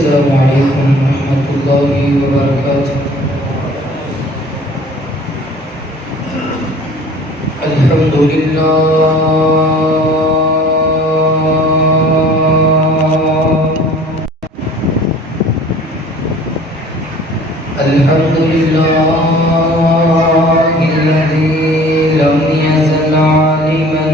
السلام عليكم ورحمة الله وبركاته. الحمد لله الذي لم يزل عالما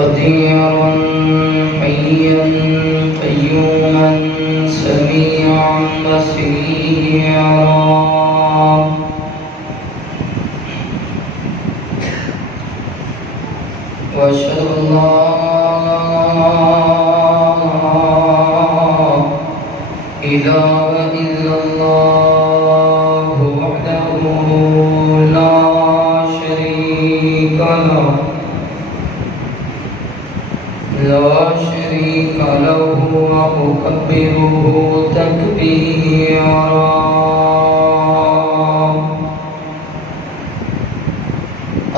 قديرا حيا قيوما سميعا بصيرا واشهد ان لا اله الا الله وحده لا شريك له وأكبره تكبيرا.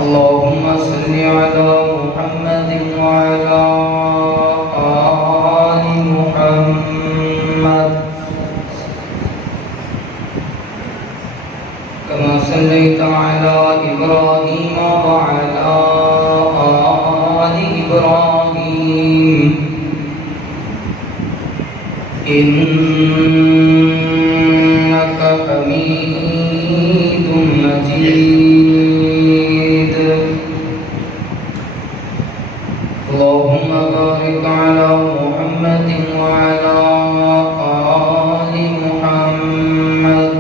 اللهم صل على محمد وعلى آل محمد كما صليت على إبراهيم وعلى آل إبراهيم إنك حميد مجيد. اللهم بارك على محمد وعلى آل محمد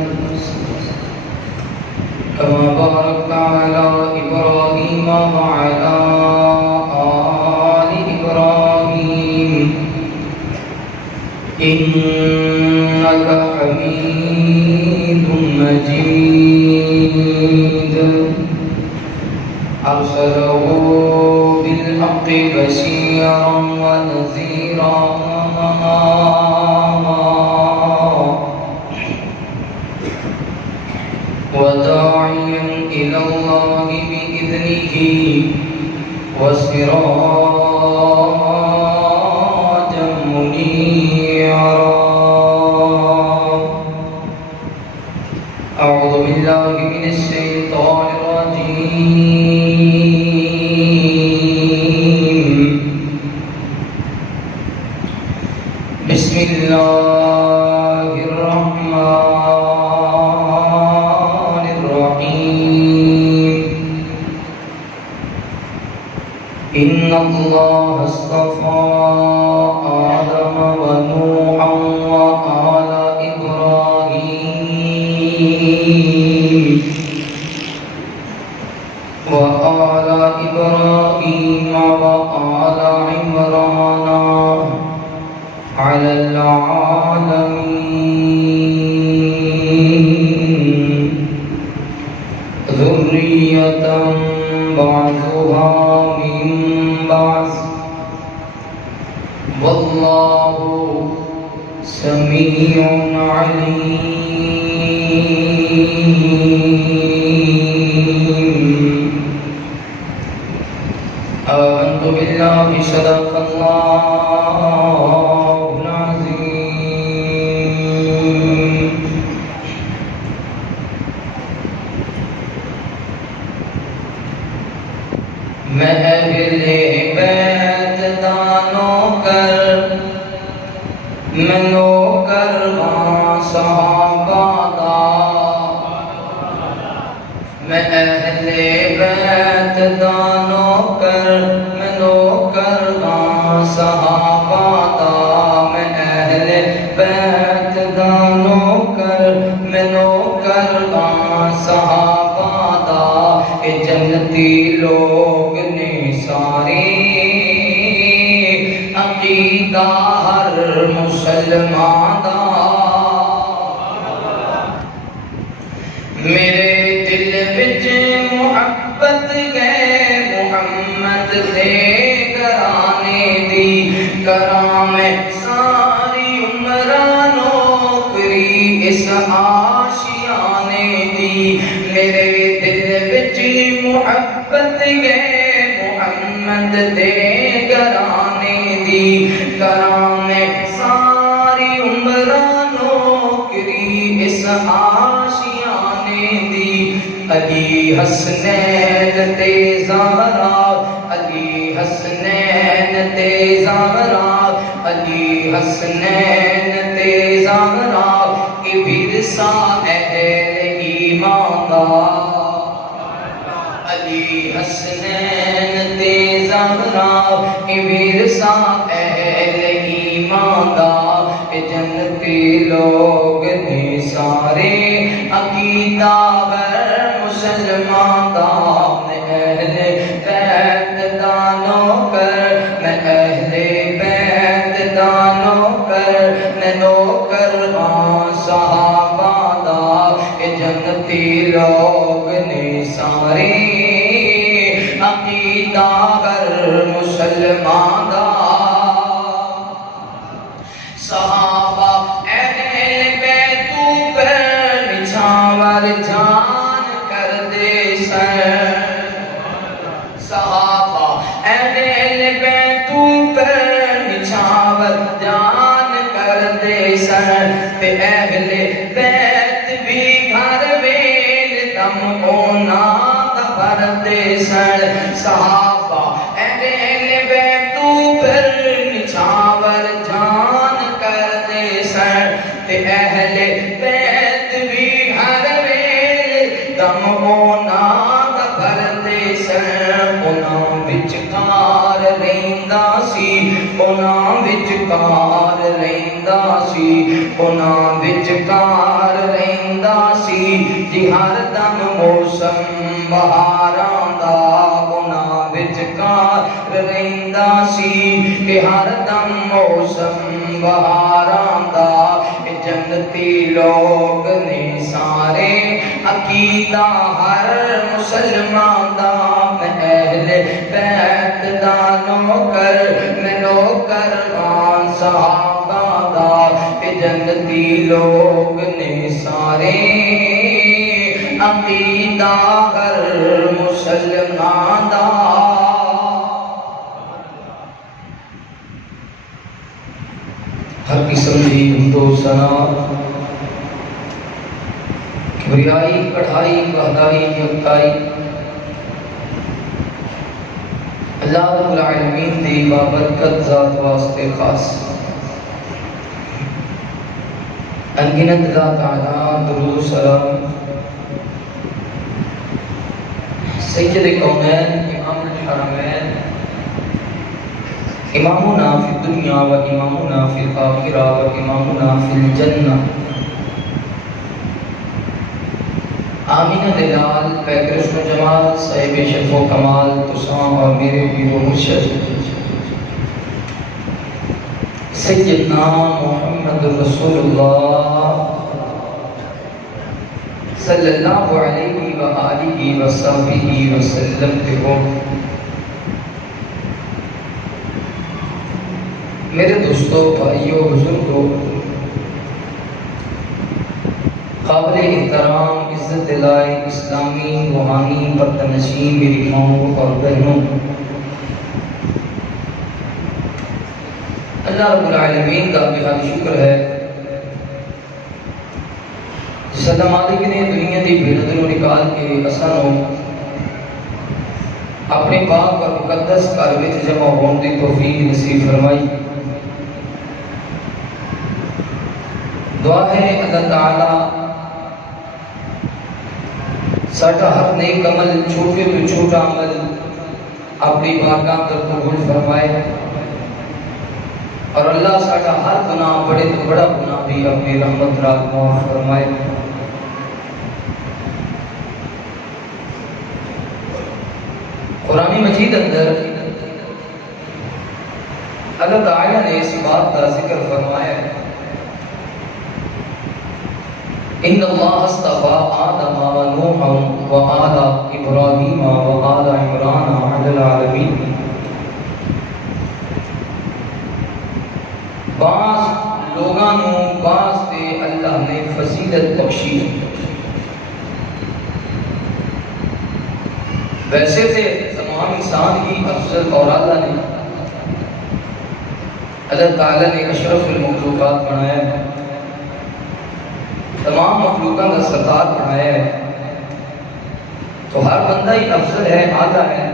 كما باركت على إبراهيم وعلى آل إبراهيم إنك حميد مجيد. أرسله بالحق بشيرا ونذيرا وداعيا إلى الله بإذنه وسراجا منيرا. أعوذ بالله من الشيطان الرجيم. بسم الله الرحمن الرحيم. إن الله اصطفى آدم ونوحا وآل إبراهيم وآل عمران على العالمين ذرية بعضها من بعض والله سميع عليم. آمنت بالله صدق الله العظيم. میں اہل بیت دانو کر میں نوکر وہاں صحابہ دا. میں اہل بیت دانو کر میں نوکر وہاں صحابہ دا. میں اہل بیت دانو کر میں نوکر وہاں صحابہ دا. اے جنتی لوگ نے سارے عقیدہ ہر مسلمان دا. میرے دل وچ محبت گئے محمد دے گھرانے دی. کراں میں ساری عمرہ نوکری اس آشیانے دی. میرے دل وچ محبت گئے محمد احمد دے گرانے دی کرام ساری عمرہ نوکری اس آشیانے دی علی حسنین تے زہرا علی حسنین تے زہرا علی حسنین تے زہرا کہ ورثہ اہل ایمان دا علی حسنین تے زہرا کہ ورثہ اہل ایمان دا جنتی لوگ نے سارے عقیدہ ور مسلمان دا اہل بیت دا نوکر میں اہل بیت دا نوکر میں نوکر صحابہ دا جنتی لوگ نے سارے عقیدہ ور مسلمان دا صحابہ اہل بیت پر نچھاور جان کر دے سن صحابہ اہل بیت پر نچھاور جان کر دے سن تے اہل بیت بھی گھر ویل دم اونا دبر دے سن صحابہ اہل بیت پر نچھاور جان تے اہل بیت بھی ہر ویل دم اونا دبر دے سن اونا وچکار رہندا سی اونا وچکار رہندا سی اونا وچکار رہندا سی جی ہر دم موسم بہاراں دا اونا وچکار رہندا سی کہ ہر دم موسم بہاراں دا جنتی لوگ نے سارے عقیدہ ہر مسلمان دا میں اہل بیت دا نوکر میں نوکر صحابہ دا جنتی لوگ نے سارے عقیدہ ہر مسلمان دا ہر قسم کی حمد و ثنا کبریائی کڑھائی وحدائی یکتائی اللہ رب العالمین دی بابرکت ذات واسطے خاص انگنت اللہ تعالیٰ درود و سلام سید کونین امام الحرمین امامنا فی الدنیا و امامنا فی الآخرہ و امامنا فی الجنہ آمین دلال پیکرش و جمال صاحب شرف و کمال تسام اور میرے پیر و مرشد سیدنا محمد رسول اللہ صلی اللہ علیہ وآلہ وصحبہ وسلم کے ہو میرے دوستو بھائیو بزرگو قابل احترام عزت دلائی اسلامی روحانی پرتنشین میری ماؤں اور بہنوں اللہ رب العالمین کا بہت شکر ہے جس اللہ مالک نے دنیا دی بھیڑوں نکال کے اسانوں اپنے پاک اور مقدس گھر وچ جمع ہون دی توفیق نصیب فرمائی دعا ہے اللہ تعالی ساڈا ہر نیک عمل چھوٹے تو چھوٹا عمل اپنی بارگاہ تک قبول فرمائے اور اللہ ساڈا ہر گناہ بڑے تو بڑا گناہ بھی اپنی رحمت رات معاف فرمائے قرآن مجید اندر اللہ تعالیٰ نے اس بات کا ذکر فرمایا ہے ان اللہ اصطفى آدم و نوحا و آل ابراہیم و آل عمران علی العالمین بعض لوگانوں بعض تے اللہ نے فضیلت بخشی ویسے تے تمام انسان ہی افضل اور اعلیٰ نے اللہ تعالیٰ نے اشرف المخلوقات بنایا ہے، تمام مخلوقات کا سردار بنایا ہے، تو ہر بندہ ہی افضل ہے، اعلیٰ ہے،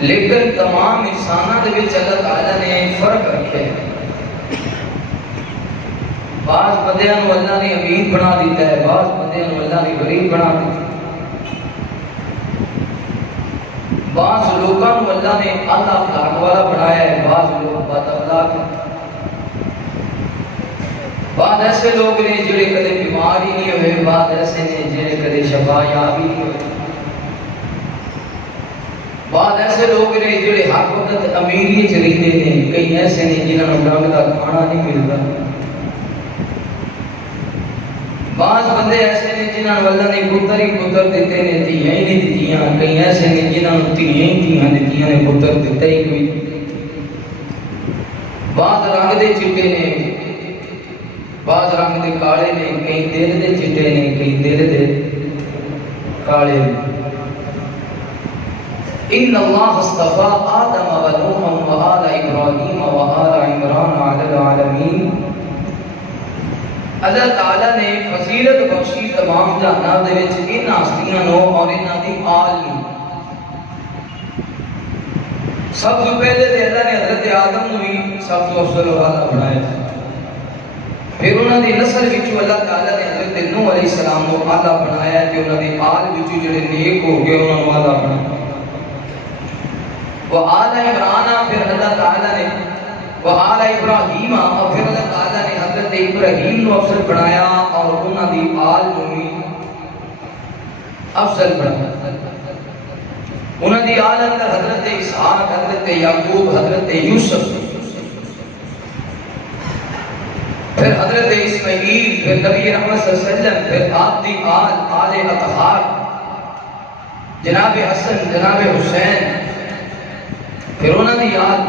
لیکن تمام انسانوں کے وچ اللہ تعالیٰ نے فرق رکھے ہیں۔ بعض بندیاں نوں اللہ نے امیر بنا دیتا ہے، بعض بندیاں نوں اللہ نے غریب بنا دیتا ہے، بعض لوگوں کو اللہ نے اعلیٰ اخلاق والا بنایا ہے، بعض لوگ بد اخلاق ہیں، بعض ایسے لوگ نے جڑے کدے بیمار ہی نہیں ہوئے، بعض ایسے نے جڑے کدے شفا یاب ہی نہیں ہوئے، بعض ایسے لوگ نے جڑے ہر وقت امیری چ رہندے نے، کئی ایسے نے جنہاں نوں ڈنگ دا کھانا نہیں ملتا، بعض بندے ایسے نے جنہاں نوں اللہ نے پتر ہی پتر دیتے نے، دھیاں ہی نہیں دتیاں، کئی ایسے نے جنہاں نوں دھیاں ہی دھیاں دتیاں نے، پتر دتا ہی کوئی، بعض رنگ دے چٹے نے، بعض رنگ دے کالے نے، کئی دل دے چٹے نے، کئی دل دے کالے نے۔ ان اللہ اصطفى آدم ونوحا وآل ابراہیم وآل عمران علی العالمین، اللہ تعالیٰ نے فضیلت بخشی تمام جہاناں دے وچ ان ہستیاں نوں اور انہاں دی آل نوں۔ سب تو پہلے تے اللہ نے حضرت آدم نوں ہی سب تو افضل اور اعلیٰ بنایا، پھر انہاں دی نسل وچوں اللہ تعالیٰ نے حضرت نوح علیہ السلام نوں اعلیٰ بنایا تے انہاں دی آل وچوں جڑے نیک ہو گئے انہاں نوں اعلیٰ بنایا۔ وآل عمران، پھر اللہ تعالیٰ نے وآل ابراہیم، اور پھر اللہ تعالیٰ نے حضرت ابراہیم نو افضل بنایا اور انہاں دی آل نو بھی افضل بنایا۔ انہاں دی آل اندر حضرت اسحاق، حضرت یعقوب، حضرت یوسف، پھر حضرت اسماعیل، پھر نبی رحمت صلی اللہ علیہ وسلم، پھر آپ دی آل اطہار، جناب حسن، جناب حسین، پھر انہاں دی آل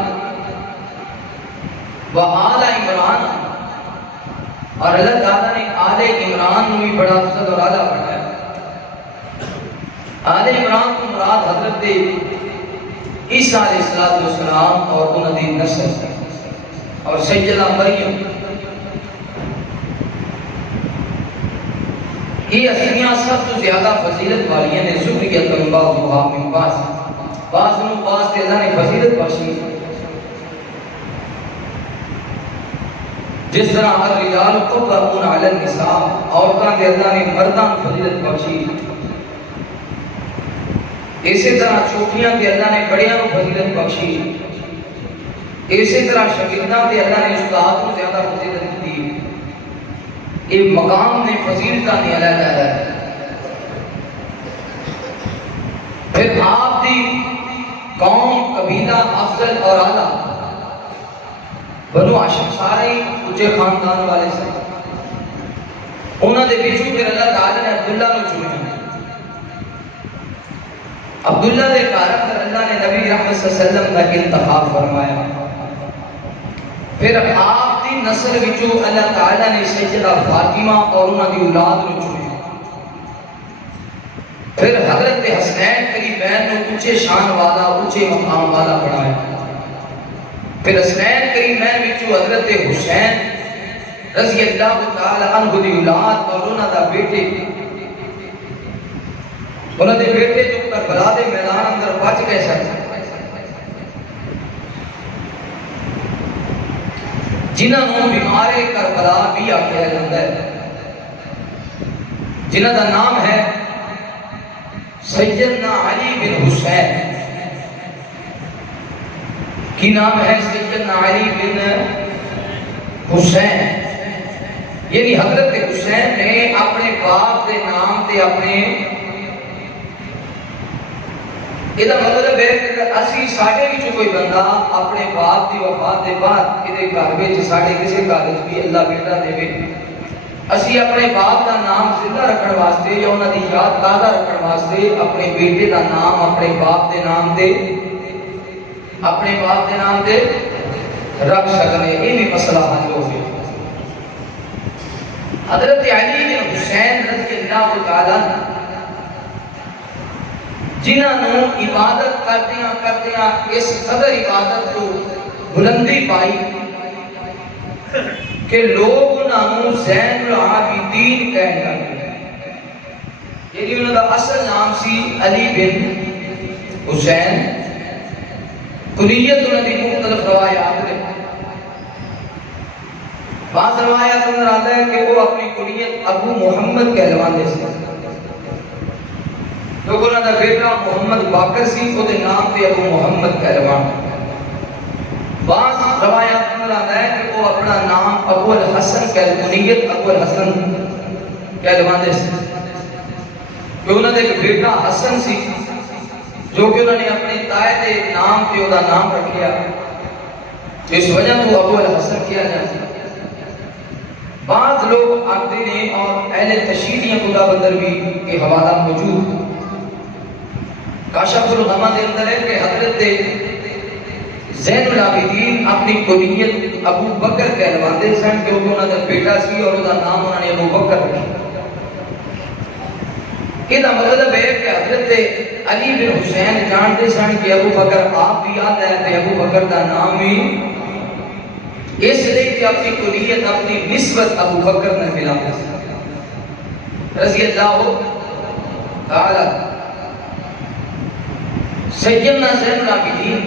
وآل عمران، اور اللہ تعالیٰ نے آل عمران نو بھی بڑا افضل اور اعلیٰ بنایا۔ آل عمران کو مراد حضرت عیسیٰ علیہ السلام اور انہاں دی نسل اور سیدہ مریم، یہ ہستیاں سب سے زیادہ فضیلت والی ہیں، ذکریت من بعضها من بعض، بعض نوں بعض تے اللہ نے فضیلت بخشی، جس طرح الرجال قوامون علی النساء، عورتاں تے اللہ نے مرداں نوں فضیلت بخشی، اسی طرح چھوٹیاں تے اللہ نے بڑیاں نوں فضیلت بخشی، اسی طرح شاگرداں تے اللہ نے استاد نوں زیادہ فضیلت دی۔ یہ مقام نے فضیلتاں نے علیحدہ ہے۔ پھر آپ دی قوم، قبیلہ افضل اور اعلیٰ، بنو ہاشم سارے ہی اونچے خاندان والے سے، انہاں دے وچوں پھر اللہ تعالیٰ نے عبداللہ نوں چنیا، عبداللہ دے گھر اندر اللہ نے نبی رحمت صلی اللہ علیہ وسلم کا انتخاب فرمایا، پھر آپ دی نسل وچوں اللہ تعالیٰ نے سیدہ فاطمہ اور انہاں دی اولاد نوں چنیا، پھر حضرت حسنین کریمین نوں اونچے شان والا، اونچے مقام والا بنایا، پھر حسنین کریمین وچوں حضرت حسین رضی اللہ تعالی عنہ دی اولاد اور انہاں دا بیٹے، انہاں دے بیٹے جو کربلا دے میدان اندر بچ گئے سن، جنہاں نوں بیمار کربلا بھی آکھیا جاندا ہے، جنہاں دا نام ہے سیدنا علی بن حسین۔ کی نام ہے؟ سیدنا علی بن حسین، یعنی حضرت حسین نے اپنے باپ دے نام تے اپنے، یہ مطلب ہے کہ اسی ساڑھے بھی کوئی بندہ اپنے باپ دی وفات دے بعد یہ گھر وچ ساڑھے کسی گھر وچ بھی اللہ بیٹا دے، اسی اپنے باپ کا نام زندہ رکھن واسطے یا انہاں دی یاد تازہ رکھن واسطے اپنے بیٹے کا نام اپنے باپ دے نام دے، اپنے باپ دے نام دے رکھ سکنے، یہ بھی مسئلہ حل ہو گیا۔ حضرت علی بن حسین رضی اللہ تعالیٰ جنہاں نو عبادت کردیاں کردیاں اس قدر عبادت کو بلندی پائی کہ لوگ انہاں نو زین العابدین کہنے لگے. یعنی انہاں دا اصل نام سی علی بن حسین. کنیت انہاں دی مختلف روایات نے. بعض روایات اندر آتا ہے کہ وہ اپنی کنیت ابو محمد کہلواندے سے. تو انہاں دا بیٹا محمد باقر سی وہ دے نام تے ابو محمد کہلوان. بعض روایات اندر آتا ہے کہ وہ اپنا نام ابو الحسن کنیت ابو الحسن کہلواندے سے. کہ انہاں دے ایک بیٹا حسن سی جو کہ انہوں نے اپنے تائے دے نام پہ وہ نام رکھیا اس وجہ تو ابو الحسن کیا جاتا. بعض لوگ آتے ہیں اور اہل تشیعیہ کتاب اندر بھی یہ حوالہ موجود. کاشف الغمہ دے اندر ہے کہ حضرت زین العابدین اپنی کنیت ابو بکر کہلواندے سن کیونکہ انہوں نے بیٹا سی اور وہ نام انہوں نے ابو بکر رکھا. یہ مطلب ہے کہ حضرت علی بن حسین جانتے سن کہ ابو بکر آپ بھی یاد ہے کہ ابو بکر دا نام ہی اس لیے کہ اپنی کنیت اپنی نسبت ابو بکر نے ملا رضی اللہ تعالی. سیدنا زین العابدین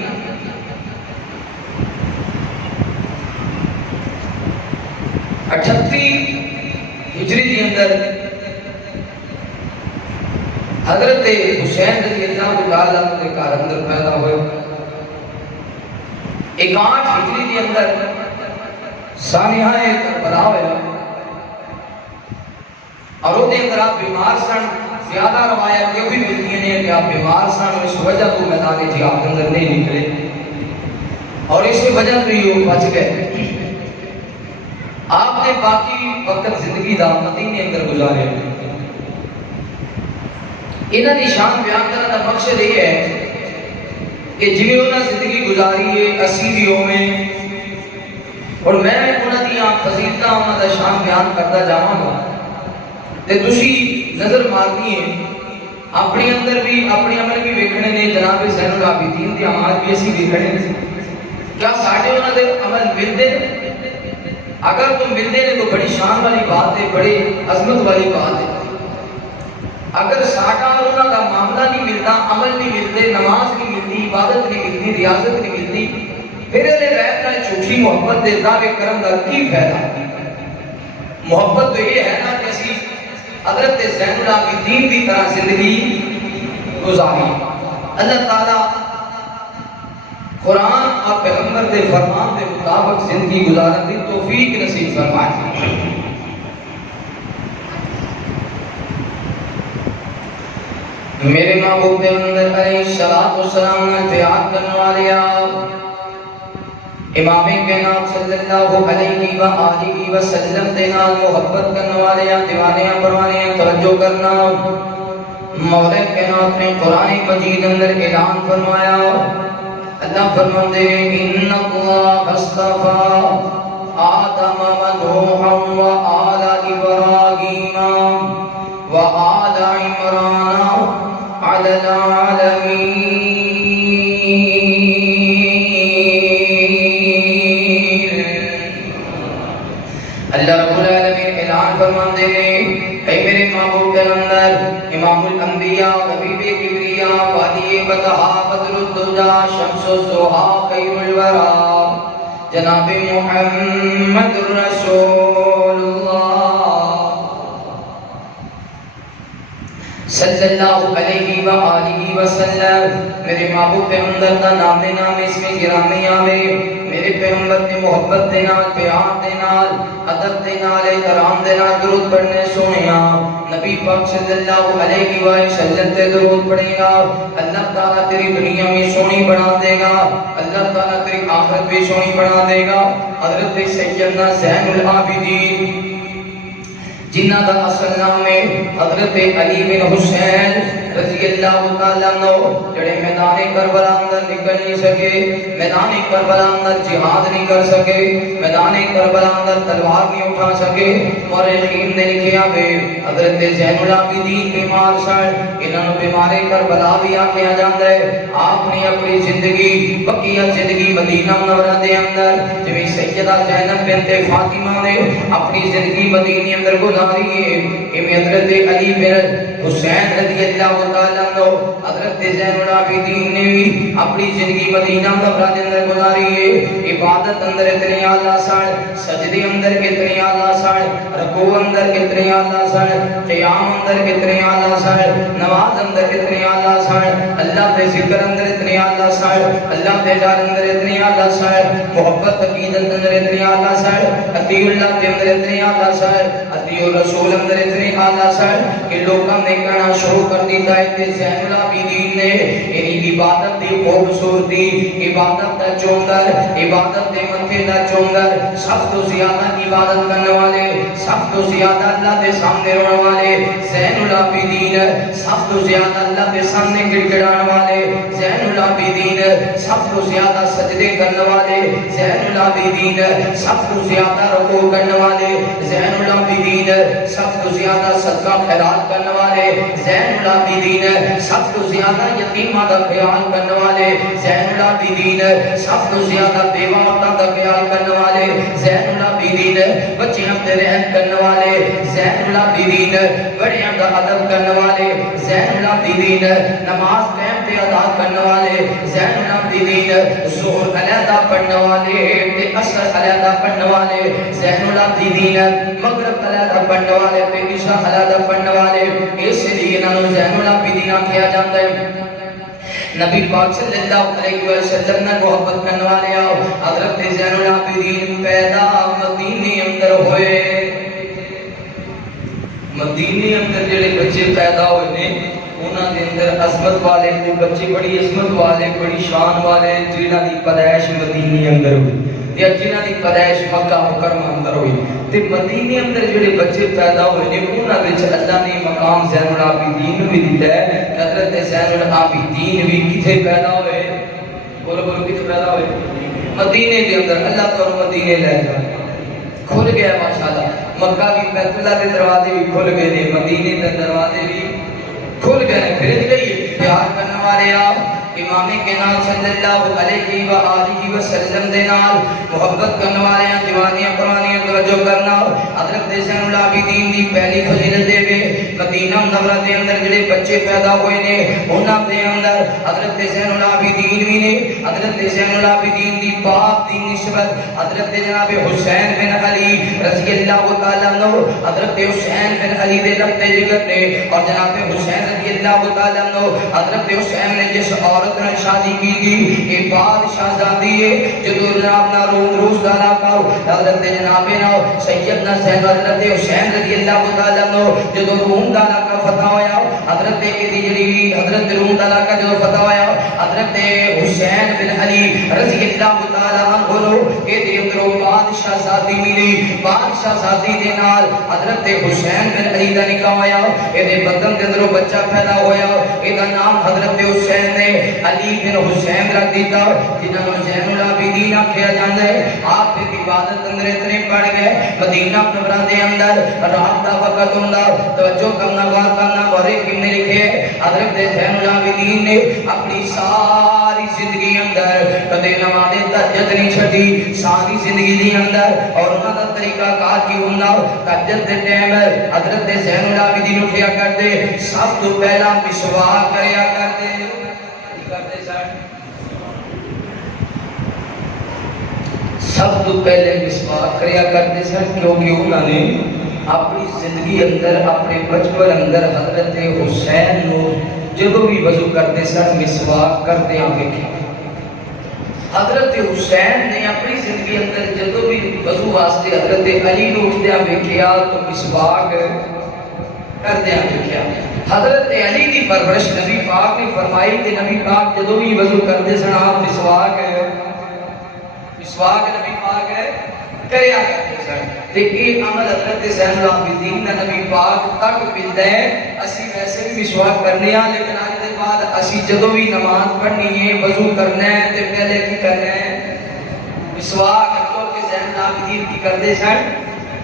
اٹھتی ہجری کے اندر حضرت حسین رضی اللہ تعالیٰ کے گھر اندر پیدا ہوئے. 61 ہجری کے اندر سانحہ کربلا ہوا اور وہ اندر آپ بیمار سن. زیادہ روایت یہ بھی ملتی ہیں کہ آپ بیمار سن اس وجہ تو میدان جہاد کے اندر نہیں نکلے اور اس وجہ تو یہ بچ گئے. آپ نے باقی وقت زندگی دا مدینے اندر گزارے. انہاں دی شان بیان کرنے کا مقصد یہ ہے کہ جنہیں انہاں زندگی گزاری ہے 80 بھی ہوئے اور میں انہاں دی فضیلتاں انہاں دا شان بیان کرتا جاواں گا تے تسی نظر مارنی ہے اپنے اندر بھی اپنے عمل بھی ویکھنے نے. جناب زین العابدین دی اعمال بھی اسی ویکھنے نے. کیا ساڈے انہاں دے عمل ملدے؟ اگر تم ملدے نے تو بڑی شان والی بات ہے, بڑی عظمت والی بات ہے. اگر ساڈا انہاں دا معاملہ نہیں ملتا, عمل نہیں ملتے, نماز نہیں ملتی, عبادت نہیں ملتی, ریاضت نہیں ملتی, پھر یہ غیب نال جھوٹی محبت دے دعوے کرن دا کی فائدہ؟ محبت تو یہ ہے نا کہ اسی حضرت زین العابدین کی طرح زندگی گزاری. اللہ تعالیٰ قرآن اور پیغمبر دے فرمان دے مطابق زندگی گزارن دی توفیق نصیب فرمائے. میرے محبوب پیغمبر علیہ الصلوۃ والسلام نے بیعت کرنے والے امام کائنات صلی اللہ علیہ وآلہ وسلم دے نال محبت کرنے والے دیوانے پروانے توجہ کرنا. مولا کائنات نے قرآن مجید اندر اعلان فرمایا. اللہ فرماتے ہیں ان اللہ اصطفى آدم و نوحا و آل ابراہیم و آل عمران علی العالمین. اللہ رب العالمین اعلان فرماتے ہیں اے میرے محبوب پیغمبر امام الانبیاء حبیب کبریا ولی بطحا بدر الدجا شمس الضحا خیر الورا جناب محمد رسول اللہ صلی اللہ علیہ وآلہ وسلم. میرے محبوب پیغمبر کا نام اس میں گرامی آوے. میرے پیغمبر کی محبت دے نال, پیار دے نال, ادب دے نال, احترام دے نال درود پڑھنے سونیا. نبی پاک صلی اللہ علیہ وسلم تے درود پڑھے گا, اللہ تعالیٰ تیری دنیا میں سونی بنا دے گا, اللہ تعالیٰ تیری آخرت بھی سونی بنا دے گا. حضرت سیدنا زین العابدین جنہ دا اصل نام ہے حضرت علی بن حسین رضی اللہ تعالیٰ عنہ جڑے میدان کربلا اندر نکل نہیں سکے، میدان کربلا اندر جہاد نہیں کر سکے، میدان کربلا اندر تلوار نہیں اٹھا سکے، مورخین نے لکھیا بے حضرت زین العابدین بیمار سن، انہوں بیمار کربلا بھی آکھیا جاندا ہے۔ آپ نے اپنی زندگی بقیہ زندگی مدینہ منورہ دے اندر جویں سیدہ زینب بنت فاطمہ نے اپنی زندگی مدینے اندر گزاری ہے، ایویں حضرت علی بن حسین رضی اللہ تعالیٰ عنہ حضرت زین العابدین نے بھی اپنی زندگی مدینہ منورہ دے اندر گزاری ہے۔ عبادت اندر اتنے اعلیٰ سن، سجدے اندر کتنے اعلیٰ سن، رکوع اندر کتنے اعلیٰ سن، قیام اندر کتنے اعلیٰ سن، نماز اندر کتنے اعلیٰ سن، اللہ کے ذکر اندر اتنے اعلیٰ سن، اللہ کے جار اندر اتنے اعلیٰ سن، محبت عقیدت اندر اتنے اعلیٰ سن، اطیع اللہ کے اندر اتنے اعلیٰ سن، اطیع الرسول اندر اتنے اعلیٰ سن کہ لوگوں نے کہنا شروع کر دیتا ہے کہ زین العابدین نے یعنی عبادت دی خوبصورتی، عبادت دا چونگر، عبادت دے متھے دا چونگر، سب تو زیادہ عبادت کرنے والے، سب تو زیادہ اللہ دے سامنے رونے والے زین العابدین، سب تو زیادہ اللہ دے سامنے گڑگڑانے والے زین العابدین، سب تو زیادہ سجدے کرنے والے زین العابدین، سب تو زیادہ رکوع کرنے والے زین العابدین، سب تو زیادہ صدقہ خیرات کرنے والے زین العابدین، سب تو زیادہ یتیمہ دا خیال کرنے والے زین العابدین، سب تو زیادہ بیوہ مردہ دا خیال کرنے والے زین العابدین، بچیاں تے رحم کرنے والے زین العابدین، بڑیاں دا ادب کرنے والے زین العابدین، نماز ٹائم پہ ادا کرنے والے زین العابدین، ظہر علیحدہ پڑھنے والے تے عصر علیحدہ پڑھنے والے زین العابدین، مغرب علیحدہ پڑھنے والے تے عشاء علیحدہ پڑھنے والے، اس لیے انہوں زین العابدین کیا جاتا ہے۔ نبی پاک صلی اللہ علیہ وسلم نے محبت کرنے والے آؤ حضرت زین العابدین پیدا مدینے اندر ہوئے۔ مدینے اندر جڑے بچے پیدا ہوئے نے انہاں دے اندر عظمت والے تے بچے بڑی عظمت والے بڑی شان والے جنہاں دی پیدائش مدینے اندر ہوئی یا جنہاں دی پیدائش مکہ مکرمہ اندر ہوئی تے مدینے اندر جڑے بچے پیدا ہوئے نے انہاں وچ اللہ نے مقام زین العابدین بھی دتا ہے۔ حضرت زین العابدین بھی کتے پیدا ہوئے؟ بولو بولو کتے پیدا ہوئے؟ مدینے دے اندر۔ اللہ تو مدینے لے جائے کھل گیا ماشاءاللہ، مکہ کی بیت اللہ کے دروازے بھی کھل گئے نے، مدینے کے دروازے بھی کھل گئے، پھر گئی پیار کرنے والے آپ امام کے نام صلی اللہ علیہ وآلہ وسلم دے نال محبت کرنے والے ہیں، دیوانیاں قرآنیاں توجہ کرنا۔ حضرت زین العابدین دی پہلی فضیلت دے وے مدینہ منورہ دے اندر جڑے بچے پیدا ہوئے نے انہاں دے اندر حضرت زین العابدین بھی نے۔ حضرت زین العابدین دی باپ دی نسبت حضرت جناب حسین بن علی رضی اللہ تعالیٰ عنہ، حضرت حسین بن علی دے لگتے جگر نے، اور جناب حسین رضی اللہ تعالیٰ عنہ حضرت حسین نے جس عورت نے شادی کی تھی یہ بادشاہ زادی ہے جدو جناب نا روز دالا کا حضرت جناب نا سیدنا زین حضرت حسین رضی اللہ تعالیٰ عنہ جدو روم دالا کا فتح ہویا حضرت جڑی حضرت روم دالا کا جو فتح ہویا حضرت حسین بن علی رضی اللہ تعالیٰ عنہ یہ دے اندروں بادشاہ زادی ملی، بادشاہ زادی دے نال حضرت حسین بن علی دا نکاح ہویا، یہ دے بدن دے اندروں بچہ پیدا ہویا، یہ دا نام حضرت حسین نے علی بن حسین رکھ دیتا جنہوں نے زین العابدین کیا جاندہ ہے۔ آپ کی عبادت اندر اتنے پڑھ گئے مدینہ منورہ دے اندر رات دا وقت ہوندا توجہ کرنا غور کرنا بڑے کنے لکھے حضرت زین العابدین نے اپنی ساری زندگی اندر کدے نماز تہجد نہیں چھڈی، ساری زندگی دی اندر، اور انہاں دا طریقہ کار کی ہوندا تہجد دے ٹائم حضرت زین العابدین اٹھیا کرتے سب تو پہلا مسواک کریا کرتے سب تو پہلے مسواک کریا کرتے سن، کیونکہ انہوں نے اپنی زندگی اندر اپنے بچپن اندر حضرت حسین نو جدو بھی وضو کرتے سن مسواک کرتے ہیں دیکھیں۔ حضرت حسین نے اپنی زندگی اندر جدو بھی وضو واسطے حضرت علی نو اٹھدے ہیں دیکھیا تو مسواک کرتے ہیں دیکھیا۔ حضرت علی کی پرورش نبی پاک نے فرمائی کہ نبی پاک جدو بھی وضو کرتے سن آپ مسواک نبی پاک کریا کرتے سن۔ تے یہ عمل حضرت زین العابدین نبی پاک تک ملتا ہے. اسی ویسے بھی مسواک کرنے ہیں لیکن آج کے بعد اسی جدوں بھی نماز پڑھنی ہے وضو کرنا ہے تے پہلے کی کرنا ہے مسواک. کیونکہ زین العابدین کی کرتے سن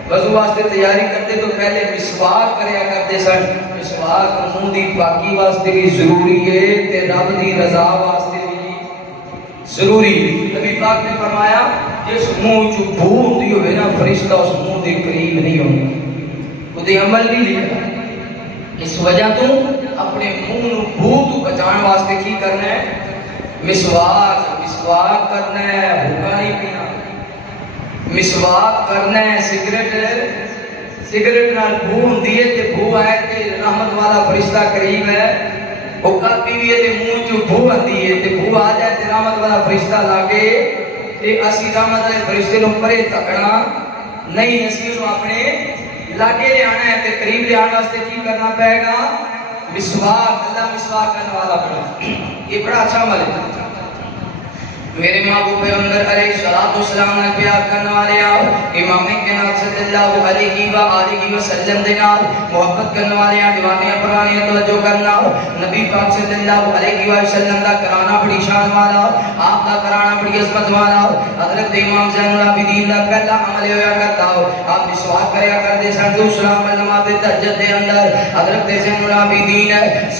وضو واسطے تیاری کرتے تو پہلے مسواک کریا کرتے سن. مسواک منہ دی پاکی واسطے بھی ضروری ہے تے رب دی رضا واسطے بھی ضروری. نبی پاک نے فرمایا جس منہ چ بو ہوندی ہوئے نا فرشتہ اس منہ دے قریب نہیں ہوندا. وہ عمل نہیں لکھا. اس وجہ تو اپنے منہ نو بو تو بچان واسطے کی کرنا ہے مسواک. مسواک کرنا ہے بھوکا نہیں پینا. مسواک کرنا ہے. سگریٹ نال بو ہوندی ہے تے بو ہے تے رحمت والا فرشتہ قریب ہے. حکا پیوی ہے تے منہ چ بو آندی ہے تے بو آ جائے تے رحمت والا فرشتہ لاگے تے اسی رحمت والے فرشتے نو پرے تکنا نہیں. اسی نو اپنے لاگے لے آنا ہے تے قریب لے آنے واسطے کی کرنا پائے گا مسواک. اللہ مسواک کرنے والا بنا. یہ بڑا اچھا عمل ہے. میرے محبوب پیغمبر علیہ الصلوۃ والسلام نے پیار کرنے والے آؤ امام کائنات صلی اللہ علیہ وآلہ وسلم دے نال محبت کرنے والے آ دیوانے پرانے توجہ کرنا. نبی پاک صلی اللہ علیہ وسلم دا کرانا بڑی شان والا. آپ دا کرانا بڑی عظمت والا. حضرت امام زین العابدین دا پہلا عمل ہویا کرتا ہو آپ مسواک کریا کرتے سن. دوسرا عمل نماز تہجد دے اندر حضرت زین العابدین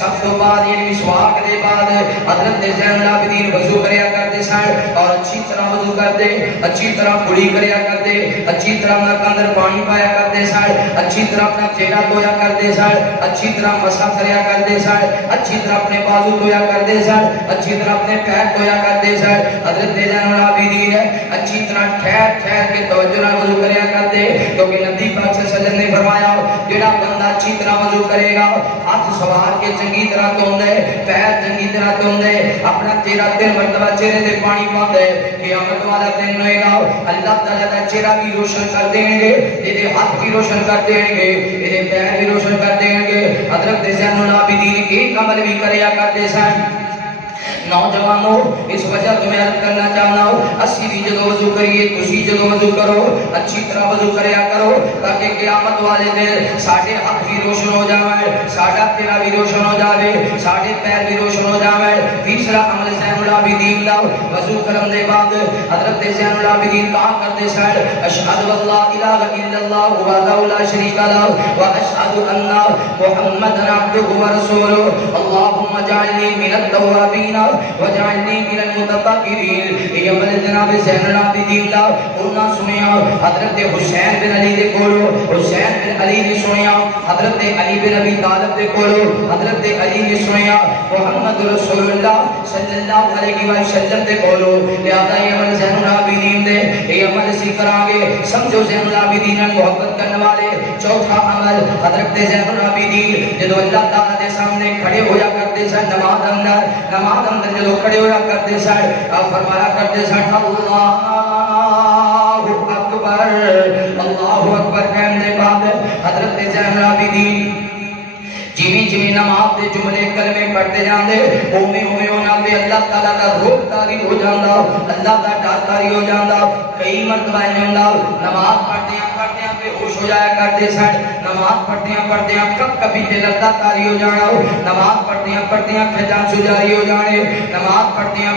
سب تو بعد یہ مسواک دے بعد حضرت زین العابدین وضو کریا کرتے سن اور اچھی طرح وضو کرتے, اچھی طرح کڑی کریا کرتے, اچھی طرح اپنا اندر پانی پایا کرتے سن, اچھی طرح اپنا چہرہ دھویا کرتے سن, اچھی طرح مسح کریا کرتے سن, اچھی طرح اپنے بازو دھویا کرتے سن, اچھی طرح اپنے پیر دھویا کرتے سن. حضرت زین العابدین اچھی طرح ٹھہر کے توجہ نال وضو کریا کرتے کیونکہ نبی پاک صلی اللہ علیہ وسلم نے فرمایا جڑا بندہ اچھی طرح وضو کرے گا ہاتھ سوار کے چنگی طرح دھوندا ہے, پیر چنگی طرح دھوندا ہے, اپنا چہرہ 3 مرتبہ چہرے تے پانی پاتا ہے. قیامت والا دن ہوئے گا اللہ تعالیٰ کا چہرہ بھی روشن کر دیں گے, یہ ہاتھ بھی روشن کر دیں گے, یہ پیر بھی روشن کر دیں گے. حضرت زین العابدین ایک عمل بھی کریا کرتے سن. نوجوانوں اس وجہ تمہیں عرض کرنا چاہنا ہو اسی بھی جدو وضو کریے تسی جدو وضو کرو اچھی طرح وضو کریا کرو تاکہ قیامت والے دن ساڑھے ہاتھ بھی روشن ہو جائے, ساڑھا چہرہ بھی روشن ہو جائے, ساڑھے پیر بھی روشن ہو جائے. تیسرا عمل زین العابدین دا وضو کرن دے بعد حضرت زین العابدین کہا کرتے سن اشہد واللہ الہ الا اللہ وحدہ لا شریک لہ واشہد ان محمدا عبدہ ورسولہ اللہم اجعلنی من التوابین وجعلنی من المتطہرین. یہ عمل جناب زین العابدین دا انہاں سنیا حضرت حسین بن علی دے کولو, حسین بن علی نے سنیا حضرت علی بن ابی طالب دے کولو, حضرت علی نے سنیا محمد رسول اللہ صلی اللہ علیہ وسلم دے کولو. لہذا یہ عمل زین العابدین دے یہ عمل اسی کران گے. سمجھو زین العابدین محبت کرنے والے. چوتھا عمل حضرت زین العابدین جدو اللہ تعالیٰ دے سامنے کھڑے ہویا کرتے سن نماز اندر جدو کھڑے ہویا کرتے سن آپ فرمایا کرتے سن اللہ اکبر. اللہ اکبر کہنے دے بعد حضرت زین العابدین جمی نماز دے جملے کلمے پڑھتے جاندے اوویں انہاں تے اللہ تعالیٰ دا روح طاری ہو جاندا, اللہ دا ڈر طاری ہو جاندا. کئی مرتبہ نہیں ہوندا نماز پڑھدیاں بے ہوش ہو جایا کرتے سن, نماز پڑھدیاں کبھی تے لگتا طاری ہو جانا, نماز پڑھدیاں کھجان سجاری ہو جانے, نماز پڑھدیاں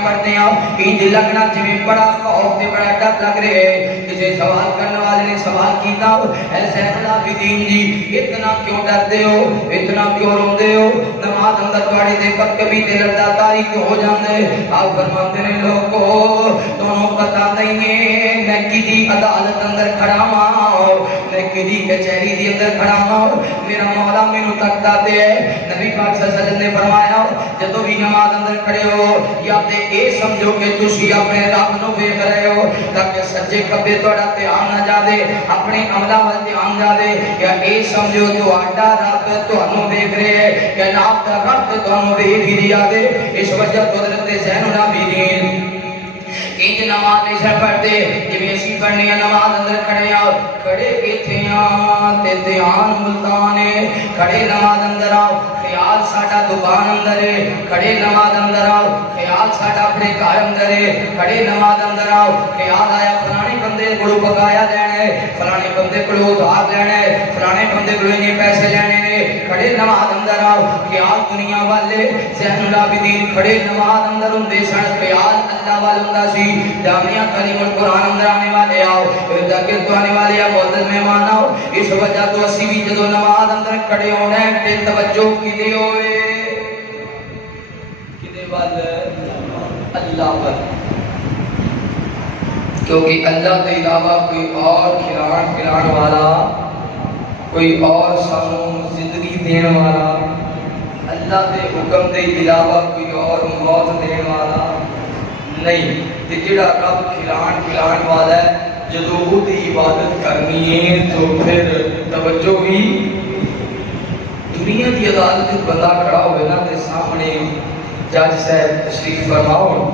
انج لگنا جویں بڑا خوف تے بڑا ڈر لگ رہے ہے. کسی سوال کرنے والے نے سوال کیتا اے زین العابدین جی اتنا کیوں ڈردے ہو, اتنا کیوں روندے ہو, نماز اندر تواڈے دے پر کبھی تے لگتا طاری کیوں ہو جاندے. آپ فرماتے نے لوگو تانوں پتہ نہیں ہے میں کدی عدالت اندر کھڑا ہاں, میں کدی کچہری دی اندر کھڑا ہاں, میرا مولا مینوں تکدا تے ہے. نبی پاک صلی اللہ علیہ وسلم نے فرمایا جدوں بھی نماز اندر کھڑے ہو یا تے اے سمجھو کہ تسی اپنے رب نوں ویکھ رہے ہو تاکہ سجے کبے تہاڈا دھیان نہ جاوے, اپنے عملاں ول دھیان جاوے, یا اے سمجھو تہاڈا رب تانوں ویکھ رہا ہے کہ آپ دا رب تانوں ویکھ ہی رہا ہے. اس وجہ تو حضرت زین العابدین انج نماز نہیں سن پڑھتے جویں اسی پڑھنے نماز اندر کھڑے آؤ کھڑے کتھے تے دھیان ملتان ہے, کھڑے نماز اندر آؤ خیال خیال ساڈا دکان اندر ہے کھڑے نماز اندر آؤ خیال ساڈا اپنے گھر اندر ہے کھڑے نماز اندر آؤ خیال آیا فلانے بندے کو بقایا لینا ہے فلانے بندے کو ادھار لینا ہے فلانے بندے کو انہیں پیسے لینے نے کھڑے نماز اندر آؤ خیال دنیا والے زین العابدین کھڑے نماز اندر ہوندے سن خیال اللہ والا ہوندا سی جامعہ تعلیم القرآن اندر آنے والے آؤ ذکر تو آنے والے آؤ معزز مہمان آؤ اس وجہ تو اسی بھی جدو نماز اندر کھڑے ہونا ہے تے توجہ کدے ہوئے کدے وال اللہ وال کیونکہ اللہ کے علاوہ کوئی اور کھلان والا کوئی اور سانوں زندگی دین والا اللہ کے حکم کے علاوہ کوئی اور موت دین والا نہیں تے جڑا رب کھلان والا ہے جدو وہ دی عبادت کرنی ہے تو پھر توجہ بھی دنیا کی عدالت میں بندہ کھڑا ہوئے نا تے سامنے جج صاحب تشریف فرماؤ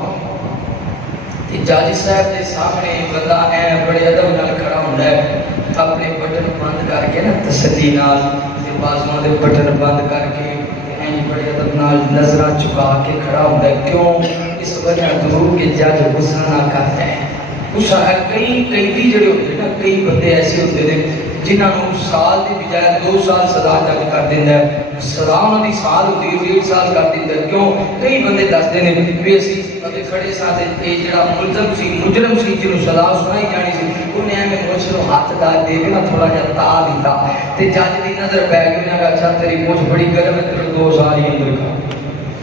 جج صاحب کے سامنے بندہ بڑے ادب نال کھڑا ہوتا ہے اپنے بٹن بند کر کے نا تسلی نال بازواں دے بٹن بند کر کے بڑے ادب نال نظراں چکا کے کھڑا ہوتا ہے کیوں اس وجہ تو کہ جج غصہ نہ کرتا ہے غصہ ہے کئی جڑے ہوتے نا کئی بندے ایسے ہوتے ہیں جنہاں نوں سال دی بجائے 2 سال سزا جج کر دیندا ہے سزا انہاں دی سال ہوندی ہے 1.5 سال کر دیندا ہے کیوں کئی بندے دسدے نے بھی اسی اتے کھڑے ساتھ اے جڑا مجرم سی جنوں سزا سنائی جانی سی انہیں ایویں مجھ نوں ہاتھ ڈال دے کے نا تھوڑا جہا تا دیتا تے جج دی نظر پے گئی انہاں کہا اچھا تیری مجھ بڑی گرم ہے تیرے 2 سال ہی اندر کھا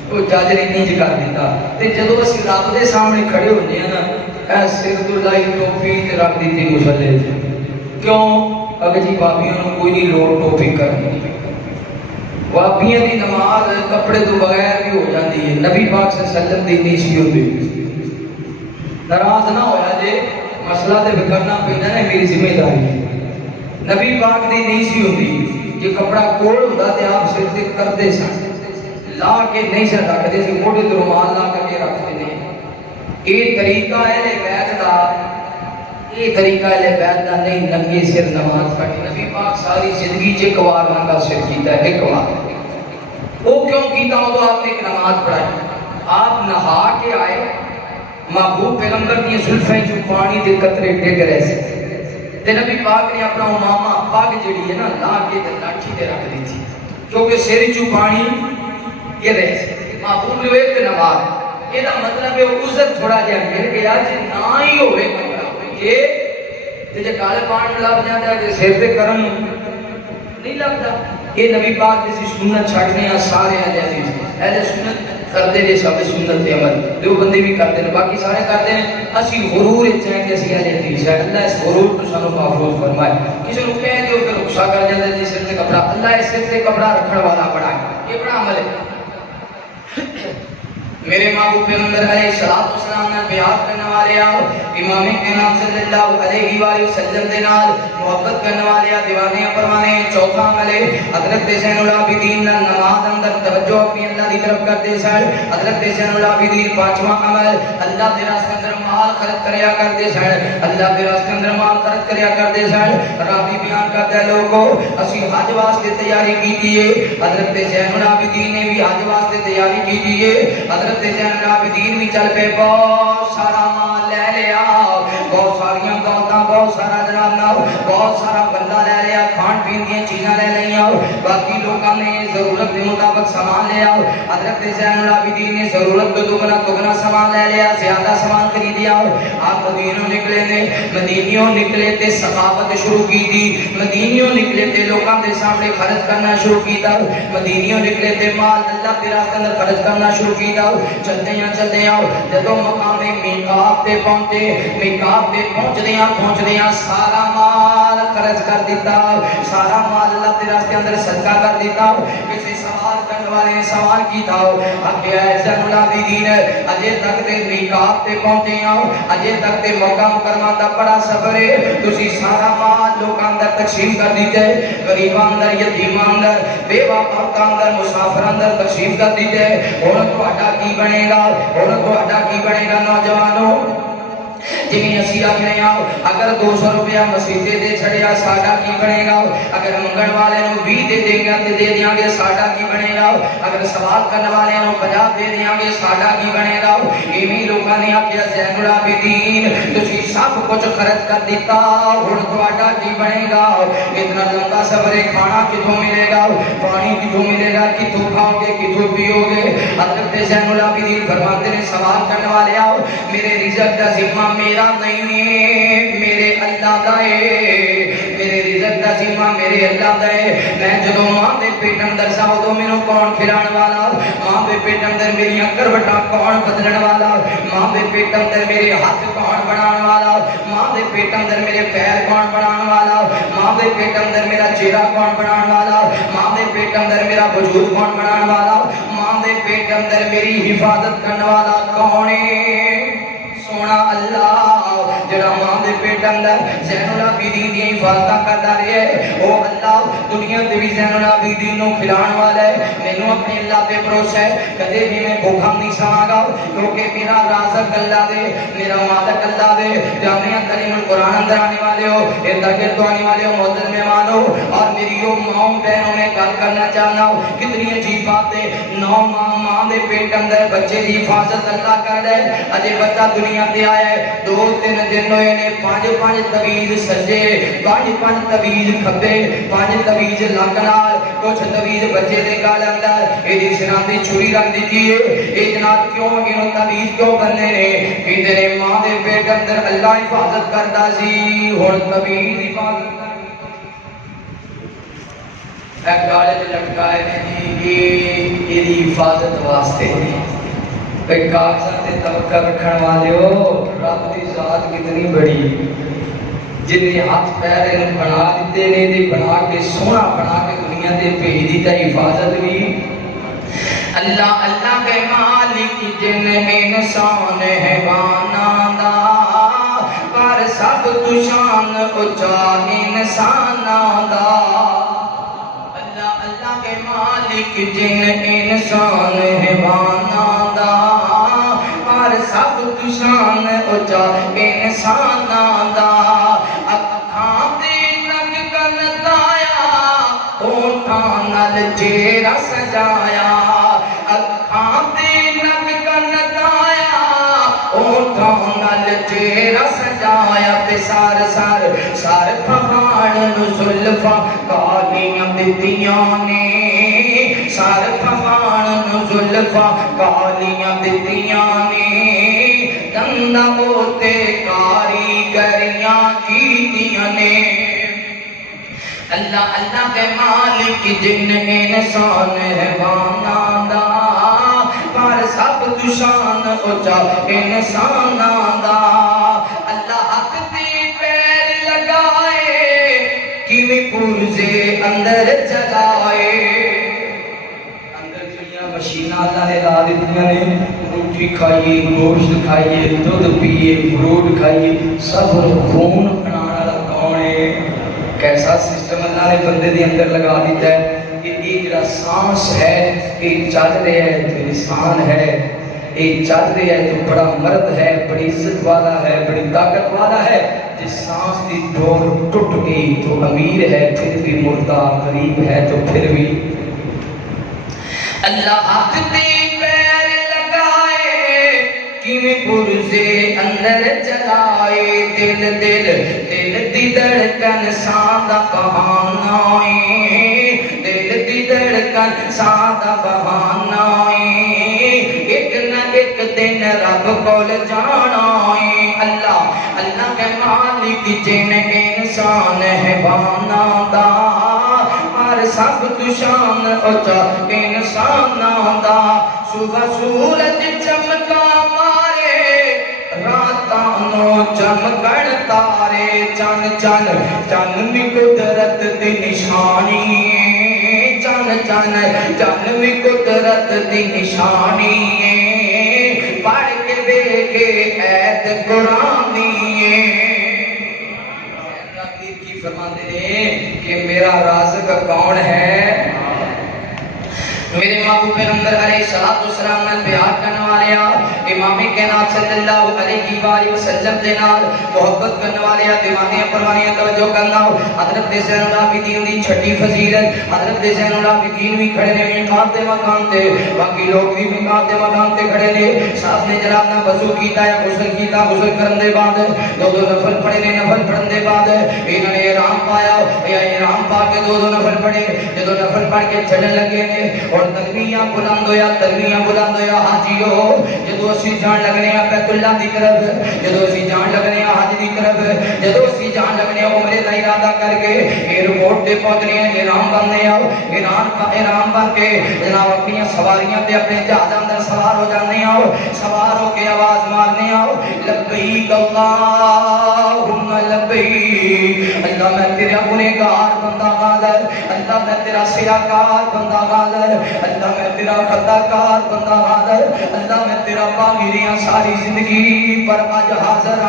وہ جج نے انج کر دیتا تے جدوں اسی رب دے سامنے کھڑے ہوندے ہیں نا اے سر تو لائی ٹوپی تے رکھ دیتی مصلی تے کیوں اگر جی بابیوں نے کوئی نہیں لوڑ ٹوپی کرنی بابیاں دی نماز کپڑے تو بغیر بھی ہو جاتی ہے نبی پاک صلی اللہ علیہ وسلم دی نیچ بھی ہوتی ناراض نہ ہویا جے مسئلہ تے کرنا پینا ہے میری ذمہ داری ہے نبی پاک دی نیچ بھی ہوتی یہ کپڑا کول ہوندا تے آپ سر تے کردے سن لا کے نہیں سے رکھدے سی موڑے تے رومال لا کے رکھدے نے یہ طریقہ ہے بیت دا یہ طریقہ ہے بیت دا نہیں ننگے سر نماز پڑھی نبی پاک ساری زندگی چ ایک بار ننگا سر کیتا ہے ایک بار وہ کیوں کیتا ہو تو آپ نے ایک نماز پڑھائی آپ نہا کے آئے محبوب پیغمبر کی زلفیں جو پانی دے قطرے ڈگ رہے سے تے نبی پاک نے اپنا امامہ پاگ جڑی ہے نا لا کے لاٹھی تے رکھ دی تھی کیونکہ سر چوں پانی گر رہے سے محبوب نے ایک نماز یہ مطلب ہے عزت تھوڑا جہا گر گیا جی نہ ہی ہوئے کہ جے کالے پانی لگ جاتا ہے تے سر تے کرم نہیں لگتا یہ نبی پاک جیسی سنت چھڑنے ہیں سارے اہل سنت کرتے نے سب سنت تے عمل جو بندے بھی کرتے ہیں باقی سارے کرتے ہیں اسی غرور چاہیں کہ اسی اہل حدیث ہے اللہ اس غرور کو سانو محفوظ فرمائے کسی کو کہہ دیو کہ رخصہ کر جاتا ہے جس سر تے کپڑا اللہ اس سر تے کپڑا رکھنے والا بڑا ہے یہ بڑا عمل ہے میرے محبوب پیغمبر علیہ الصلوۃ والسلام نے بیعت کرنے والے آؤ امام کے نام صلی اللہ علیہ وآلہ وسلم دے نال محبت کرنے والے دیوانے پروانے چوتھا عمل حضرت زین العابدین نماز اندر توجہ اپنی اللہ کی طرف کرتے سن حضرت زین العابدین پانچواں عمل اللہ کے راستے اندر مال خرچ کریا کرتے سن اللہ کے راستے اندر مال خرچ کریا کرتے سن راوی بیان کرتا ہے لوگوں اسی حج واسطے تیاری کی ہے حضرت زین العابدین نے بھی حج واسطے تیاری کی ہے حضرت زین العابدین بھی چل پہ بہت سارا مال لے لیا بہت ساریاں دولتاں بہت سارا جناب نہ بہت سارا بندہ لے لیا کھان پین کی چیزاں لے لیا باقی لوگوں نے ضرورت کے مطابق سامان لیا حضرت زین العابدین نے ضرورت کو دگنا سامان لے لیا زیادہ سامان خرید لیا آپ مدینوں نکلے نے مدینیوں نکلے تے ثقافت شروع کی تھی مدینیوں نکلے تے لوگوں کے سامنے خرچ کرنا شروع کیتا مدینیوں نکلے تے مال اللہ کے راستے اندر خرچ کرنا شروع کیتا چلتے ہیں جدو مقام میقات تے پہنچدے ہیں سارا مال خرچ کر دیتا سارا مال اللہ کے راستے اندر صدقہ کر دیتا کسی سوال کرنے والے نے سوال کیتا اگے زین العابدین اجے تک تے میقات تے پہنچے ہیں اجے تک تے مکہ مکرمہ دا بڑا سفر ہے تسی سارا مال لوکاں اندر تقسیم کر دیتے غریباں اندر یتیماں اندر بیوہ عورتاں اندر مسافراں اندر تقسیم کر دیتے ہن تہاڈا کی بنے گا ہن تہاڈا کی بنے گا نوجوانوں جنہیں اسی آکھنے آؤ اگر 200 روپیہ مسیطے دے چھڑیا ساڑھا کی بنے گا اگر منگن والے نو 20 دے دیں گا تے دے دیاں گے ساڑھا کی بنے گا اگر سوال کرنے والے نو 50 دے دیاں گے ساڑھا کی بنے گا ایمی لوگاں نے آکھیا زین العابدین تسی سب کچھ خرچ کر دیتا ہن تہاڈا کی بنے گا اتنا لمبا سفر کھانا کتھوں ملے گا پانی کتھوں ملے گا کتھوں کھاؤ گے کتھوں پیو گے حضرت زین العابدین فرماتے ہیں سوال کرنے والے آؤ میرے رزق کا ذمہ میرا نہیں ہے میرے اللہ دا ہے میرے رزق دا ذمہ میرے اللہ دا ہے میں جدوں ماں دے پیٹ اندر سا ادوں مینوں کون کھلانے والا ماں دے پیٹ اندر میری کروٹاں کون بدلن والا ماں دے پیٹ اندر میرے ہاتھ کون بنان والا ماں دے پیٹ اندر میرے پیر کون بنان والا ماں دے پیٹ اندر میرا چہرہ کون بنان والا ماں دے پیٹ اندر میرا وجود کون بنان والا ماں دے پیٹ اندر میری حفاظت کرنے والا کون ہے سونا اللہ جڑا ماں دے پیٹ اندر زین العابدین دی حفاظت کردا رہے او اللہ دنیا تے بھی زین العابدین نو کھلانے والا ہے مینوں اپنے اللہ پہ بھروسہ ہے کدے بھی میں بھوکا نہیں سواں گا کیونکہ میرا رازق اللہ دے میرا مالک اللہ دے جامعہ کریم القرآن اندر آنے والے ہو ارد تو آنے والے ہو معزز مہمان ہو اور میری وہ ماؤں بہنوں میں گل کرنا چاہنا ہوں کتنی عجیب بات ہے 9 ماں دے پیٹ اندر بچے دی حفاظت اللہ کر دے اجے بچہ دنیا تے آیا ہے 2-3 دن ہوئے نے 5 تویز سجے 5 تویز کھبے 5 تویز لنگ نال کچھ تویز بچے دے گال اندر اے دی سراں دی چھری رکھ دتی ہے اے جناب کیوں انہوں تویز کیوں بننے نے کہ تیرے ماں دے پیٹ اندر اللہ حفاظت کردا سی ہن تویز حفاظت ایک گالے میں لٹکائے نے جی یہ حفاظت واسطے ایک کاغذات توقع رکھن والے ہو رب دی ذات کتنی بڑی جن نے ہاتھ پیر ان بنا دیتے نے دے بنا کے سونا بنا کے دنیا دے بھیج دیتا حفاظت بھی اللہ اللہ کے مالک جن انسان ہے بانادا پر سب تو شان اچا انسان دا اللہ اللہ کے مالک جن انسان ہے بانادا پر سب تو شان اچا انسان دا اکھاں دے نگ کنتایا ہونٹاں نال چہرہ سجایا اکھاں دے نگ کنتایا ہونٹاں نال چہرہ سجایا تے سار پہاڑ نو زلفاں کالیاں دتیاں نے سار پہاڑ نو زلفاں کالیاں دتیاں نے دندا ہوتے کاریگریاں کیتیاں نے اللہ اللہ کے مالک جن انسان ہے بانادا پر سب تو شان اچا انسان دا اللہ حق دی پیر لگائے کیویں پرزے اندر جگائے اندر جڑیاں مشیناں اللہ نے لا دتیاں نے روٹی کھائیے گوشت کھائیے دودھ پیئے فروٹ کھائیے سب خون بنانے والا کون ہے کیسا سسٹم اللہ نے بندے دے اندر لگا دیتا ہے کہ یہ جڑا سانس ہے یہ چل رہا ہے تو انسان ہے یہ چل رہا ہے تو بڑا مرد ہے بڑی عزت والا ہے بڑی طاقت والا ہے جس سانس کی ڈور ٹوٹ گئی تو امیر ہے پھر بھی مردہ غریب ہے تو پھر بھی اللہ حق دی پیر لگائے کیویں پرزے اندر جلائے دل دی دھڑکن سادہ بہانہ ہے دل دی دھڑکن سادہ بہانہ ہے ایک نہ ایک دن رب کول جانا ہے اللہ اللہ کے مالک جن انسان ہے بانادا پر سب تو شان اچا انسان دا صبح سورج چمکا مارے راتانو چمکن تارے چن چن چن بھی قدرت دی نشانی چن چن چن بھی قدرت دی نشانی پڑھ کے دیکھے ایت قرآن فرماتے ہیں کہ میرا رازق کون ہے میرے محبوب پیغمبر علیہ الصلوۃ والسلام نے پیار کرنے والے امام کائنات صلی اللہ علیہ وآلہ وسلم دے نال محبت کرنے والے دیوانے پروانیاں توجہ کرنا حضرت زین العابدین دی چھٹی فضیلت حضرت زین العابدین بھی کھڑے نے میقات دے مقام تے باقی لوگ بھی میقات دے مقام تے کھڑے نے صاحب نے جناب نے وضو کیتا ہے غسل کیتا غسل کرن دے بعد دو نفل پڑھے نے نفل پڑھن دے بعد انہوں نے احرام پایا یا احرام پا کے دو نفل پڑھے جدو نفل پڑھ کے چلن لگے نے اور تلبیہ بلند ہویا حاجیو جدو اسی جان لگنے ہیں بیت اللہ دی طرف جدو اسی جان لگنے ہیں حج دی طرف جدو اسی جان لگنے ہیں عمرے دا ارادہ کر کے ایئرپورٹ تے پہنچنے ہیں احرام بننے احرام بن کے جناب اپنی سواریاں تے اپنے جہاز اندر سوار ہو جانے ہیں سوار ہو کے آواز مارنے ہیں لبیک اللہم لبیک اللہ میں تیرا گنہگار بندہ حاضر اللہ میں تیرا سیاکار بندہ حاضر اللہ میں تیرا خطاکار بندہ حاضر اللہ میں تیرا باغیریاں ساری زندگی پر آج حاضر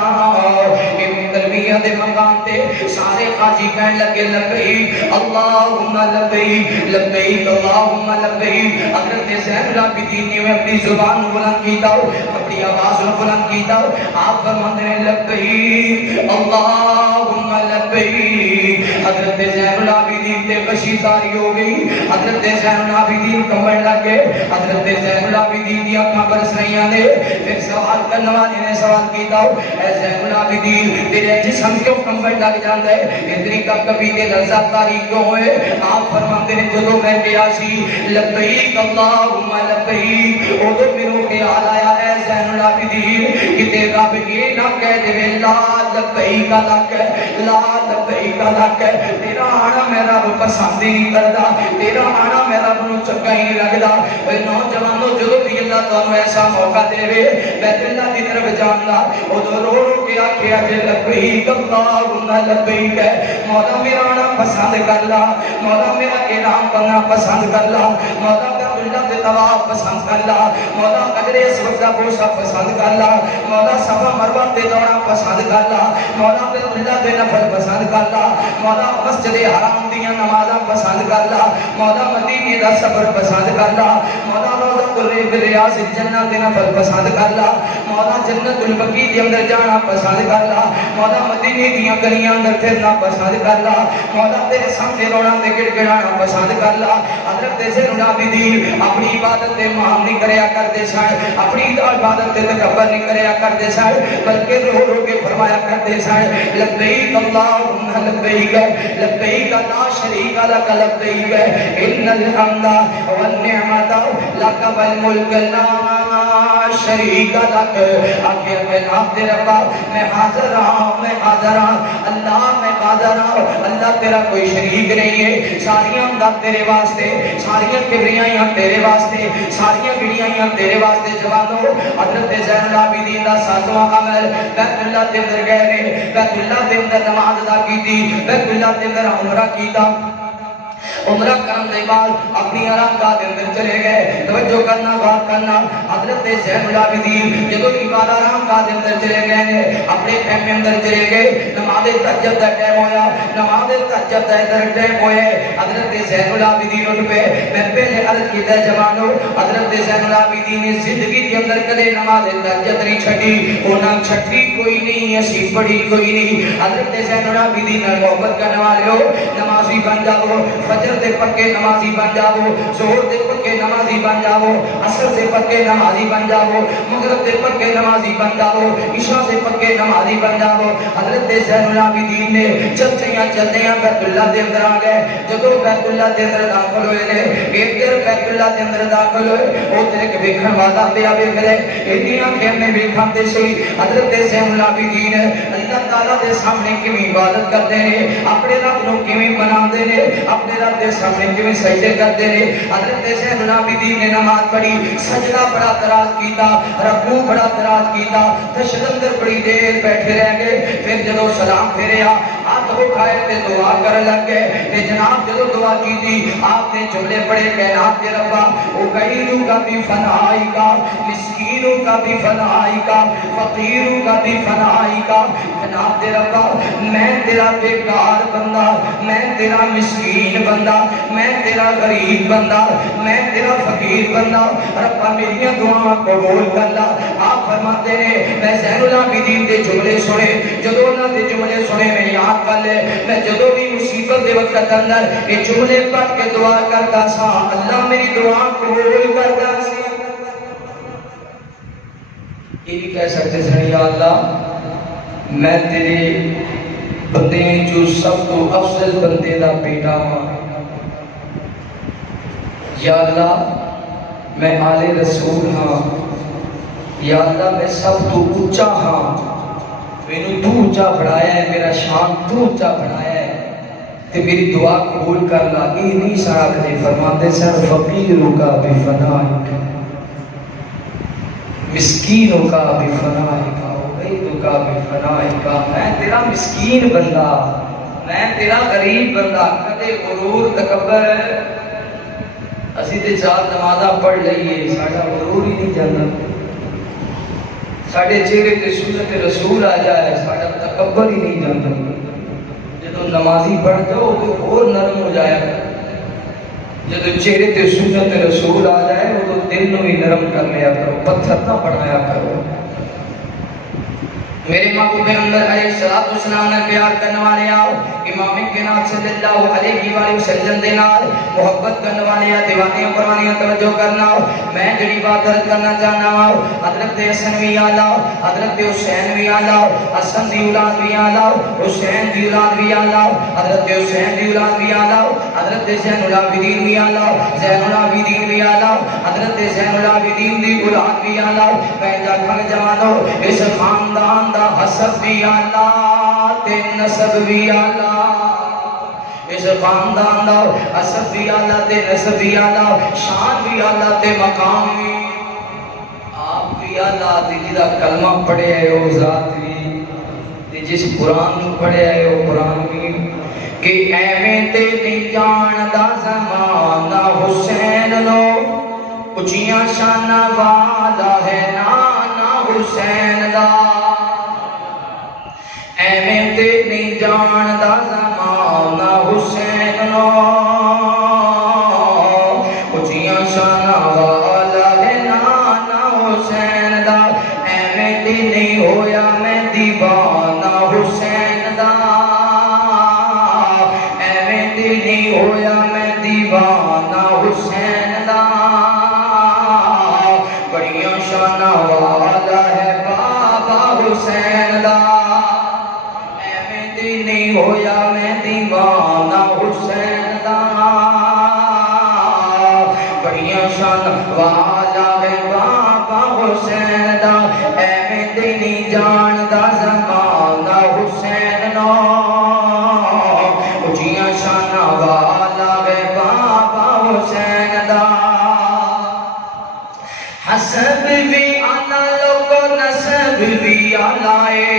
تلبیہ دے مقام تے سارے حاجی کہنے لگے لبیک اللہم لبیک لبیک اللہم لبیک حضرت زین العابدین نے اپنی زبان بلند کیتا اپنی آواز بلند کیتا آپ فرماتے ہیں لبیک اللہم لبیک حضرت زین العابدین تے کشی ساری ہو گئی حضرت زین العابدین کمبڑ لگے حضرت زین العابدین دی اکھاں برس رہیاں نے پھر سوال کرنے والے نے سوال کیتا اے زین العابدین تیرے جسم کیوں کمبڑ لگ جاتا ہے اتنی کبھی کے لذت کاری کیوں ہے آپ فرماتے ہیں جدو میں کیا سی لبیک اللہم لبیک ادو میرے خیال آیا اے زین العابدین کہ تیرا رب یہ نہ کہہ دے لا لبیک لک لا لبیک لک تیرا آنا میرا رب پسند نہیں کرتا تیرا آنا میرا رب نو چنگا ہی نہیں لگتا اے نوجوانوں جدو بھی اللہ تانوں ایسا موقع دے بیت اللہ کی طرف جاننا ادو رو رو کے آکھیا جے لبیک اللہم لبیک مولا میرا آنا پسند کر لا مولا میرا احرام کرنا پسند کر لا مولا اللہ کے طواف پسند کر لا مولا قدر اسود کا گوشہ پسند کر لا مولا صفا مروہ تے دوڑا پسند کر لا مولا اللہ کے نفل پسند کر لا مولا مسجد حرام دیاں نمازاں پسند کر لا مولا مدینے دا سفر پسند کر لا مولا روضۃ الریاض الجنہ دے نفل پسند کر لا مولا جنت البقیع دے اندر جانا پسند کر لا مولا مدینے دیاں گلیاں اندر پھرنا پسند کر لا مولا تیرے سامنے رونا تے گڑگڑانا پسند کر لا حضرت زین العابدین اپنی عبادت دے مہام نہیں کریا کرتے سائے اپنی عبادت دے تکبر نہیں کریا کرتے سائے بلکہ رو رو کے فرمایا کرتے سائے لبیک اللہم لبیک لبیک لا شریک لک لبیک ان الحمد والنعمت لک والملک لا شریک لک آخر میں نام دے ربا میں حاضر ہوں اللہ میں حاضر ہوں اللہ تیرا کوئی شریک نہیں ہے ساریاں امداد تیرے واسطے ساریاں کبریائیاں تیرے واسطے ساریاں گڑیائیاں تیرے واسطے جوانو حضرت زین العابدین دا ساتواں عمل بیت اللہ دے اندر گئے بیت اللہ دے اندر نماز ادا کی تھی بیت اللہ دے اندر عمرہ کیتا عمرہ کرن دے بعد اپنی آرام گاہ دے اندر چلے گئے توجہ کرنا بات کرنا حضرت زین العابدین جدو عبادت آرام گاہ دے اندر چلے گئے اپنے خیمے اندر چلے گئے نماز تہجد دا ٹائم ہویا نماز تہجد دا ادھر ٹائم ہوئے حضرت زین العابدین اٹھ پہ میں پہلے عرض کیتا ہے جوانو حضرت زین العابدین نے زندگی کے اندر کدے نماز تہجد نہیں چھڈی انہاں چھڈی کوئی نہیں اسی پڑھی کوئی نہیں حضرت زین العابدین نے محبت کرنے والے ہو نمازی بن جاؤ فجر دے پکے نمازی بن جاؤ ظہر دے پکے نمازی بن جاؤ عصر دے پکے نمازی بن جاؤ مغرب دے پکے نمازی بن جاؤ عشاء دے پکے نمازی بن جاؤ حضرت زین العابدین نے چلدیاں بیت اللہ دے اندر آ گئے جدو بیت اللہ دے اندر داخل ہوئے نے ایک دیر بیت اللہ دے اندر داخل ہوئے او تیرے کے ویکھن والا پیا ویکھ لے اتنیاں خیمے ویکھن تے سی حضرت زین العابدین اللہ تعالی دے سامنے کیویں عبادت کرتے ہیں اپنے رب نو کیویں مناندے نے اپنے رب دے سامنے کیویں سجدے کرتے ہیں حضرت زین العابدین نے نماز پڑھی سجدہ بڑا دراز کیتا رکوع بڑا دراز کیتا تشہد اندر بڑی دیر بیٹھے رہ گئے پھر جدو سلام پھیریا ہاتھ اٹھائے تے دعا کرنے لگ گئے تے جناب جدو دعا کی تھی آپ نے جملے پڑھے کائنات کے ربا او غیروں کا بھی فنائی کا مسکینوں کا بھی فنائی کا فقیروں کا بھی فنائی کا جناب دے ربا میں تیرا بیکار بندہ میں تیرا مسکین بندہ، میں تیرا غریب بندہ، میں تیرا فقیر بندہ، ربا میری دعا قبول کر لا۔ آپ فرماتے ہیں میں زین العابدین دے جملے سنے، جدو انہاں دے جملے سنے میں یاد کر لے، میں جدو بھی مصیبت دے وقت اندر یہ جملے پڑھ کے دعا کرتا سا، اللہ میری دعا قبول کرتا سی۔ یہ بھی کہہ سکتے سن یا اللہ میں تیرے بندے جو سب تو افضل بندے دا بیٹا ہوں، یا اللہ میں آل رسول ہاں، یا اللہ میں سب تو اونچا ہاں، میں تو اونچا بڑھایا ہے، میرا شان تو اونچا بڑھایا ہے، تے میری دعا قبول کر لا۔ یہ نہیں سارا کھلے فرماتے سر فقیروں کا بفنائک، مسکینوں کا بفنائک، غریبوں کا بفنائک، میں تیرا مسکین بندہ، میں تیرا غریب بندہ، کدے غرور تکبر اسی تے چار نمازاں پڑھ لئیے ساڑھا غرور ہی نہیں جانا، ساڑھے چہرے تے سنت رسول آ جائے ساڑھا تکبر ہی نہیں جانا، جب نمازی پڑھ جاؤ تو اور نرم ہو جائے گا، جب چہرے تے سنت رسول آ جائے وہ تو دل نو ہی نرم کر لیا کرو، پتھر نہ بنایا کرو۔ میرے محبوب پیغمبر علیہ السلام نے پیار کرنے والے آؤ، امام کائنات صلی اللہ علیہ وآلہ وسلم دے نال محبت کرنے والے دیوانیاں پروانیاں توجہ کرنا ہو، میں جڑی بات عرض کرنا چاہنا ہوں، حضرت حسن بھی آلاؤ، حضرت حسین بھی آلاؤ، حسن دی اولاد بھی آلاؤ، حسین دی اولاد بھی آلاؤ، حضرت حسین دی اولاد بھی آلاؤ، حضرت زین العابدین بھی آلاؤ، زین العابدین بھی آلاؤ، حضرت زین العابدین دی اولاد بھی آلاؤ، میں جا کھن جوانو اس خاندان دا حسب بھی آلہ تے نسب بھی آلہ، اس خاندان دا حسب بھی آلہ تے نسب بھی آلہ، شان بھی آلہ تے مقام بھی، آپ بھی آلہ تے جدہ کلمہ پڑھے ہے وہ ذات بھی، تے جس قرآن پڑھے ہے وہ قرآن بھی، کہ ایویں تے نہیں جان دا زمانہ حسین لو، اچھیاں شانہ والا ہے نانا حسین دا، ایویں تے نہیں جان دا زمانہ حسین لو، اچھیاں شانہ والا ہے نانا حسین دا، ایویں تے نہیں ہویا میں دیوانہ حسین دا، ایویں تے نہیں ہویا میں دیوانہ حسین دا، بڑیاں شانہ والا ہے بابا حسین دا، ایویں تے نہیں ہویا میں دیوانہ حسین دا، بڑیاں شانہ والا ہے بابا حسین دا، ایویں تے نہیں جان دا زمانہ حسین نو، اچھیاں شانہ والا ہے بابا حسین دا، حسب بھی آنا لوگو نسب بھی آلائے،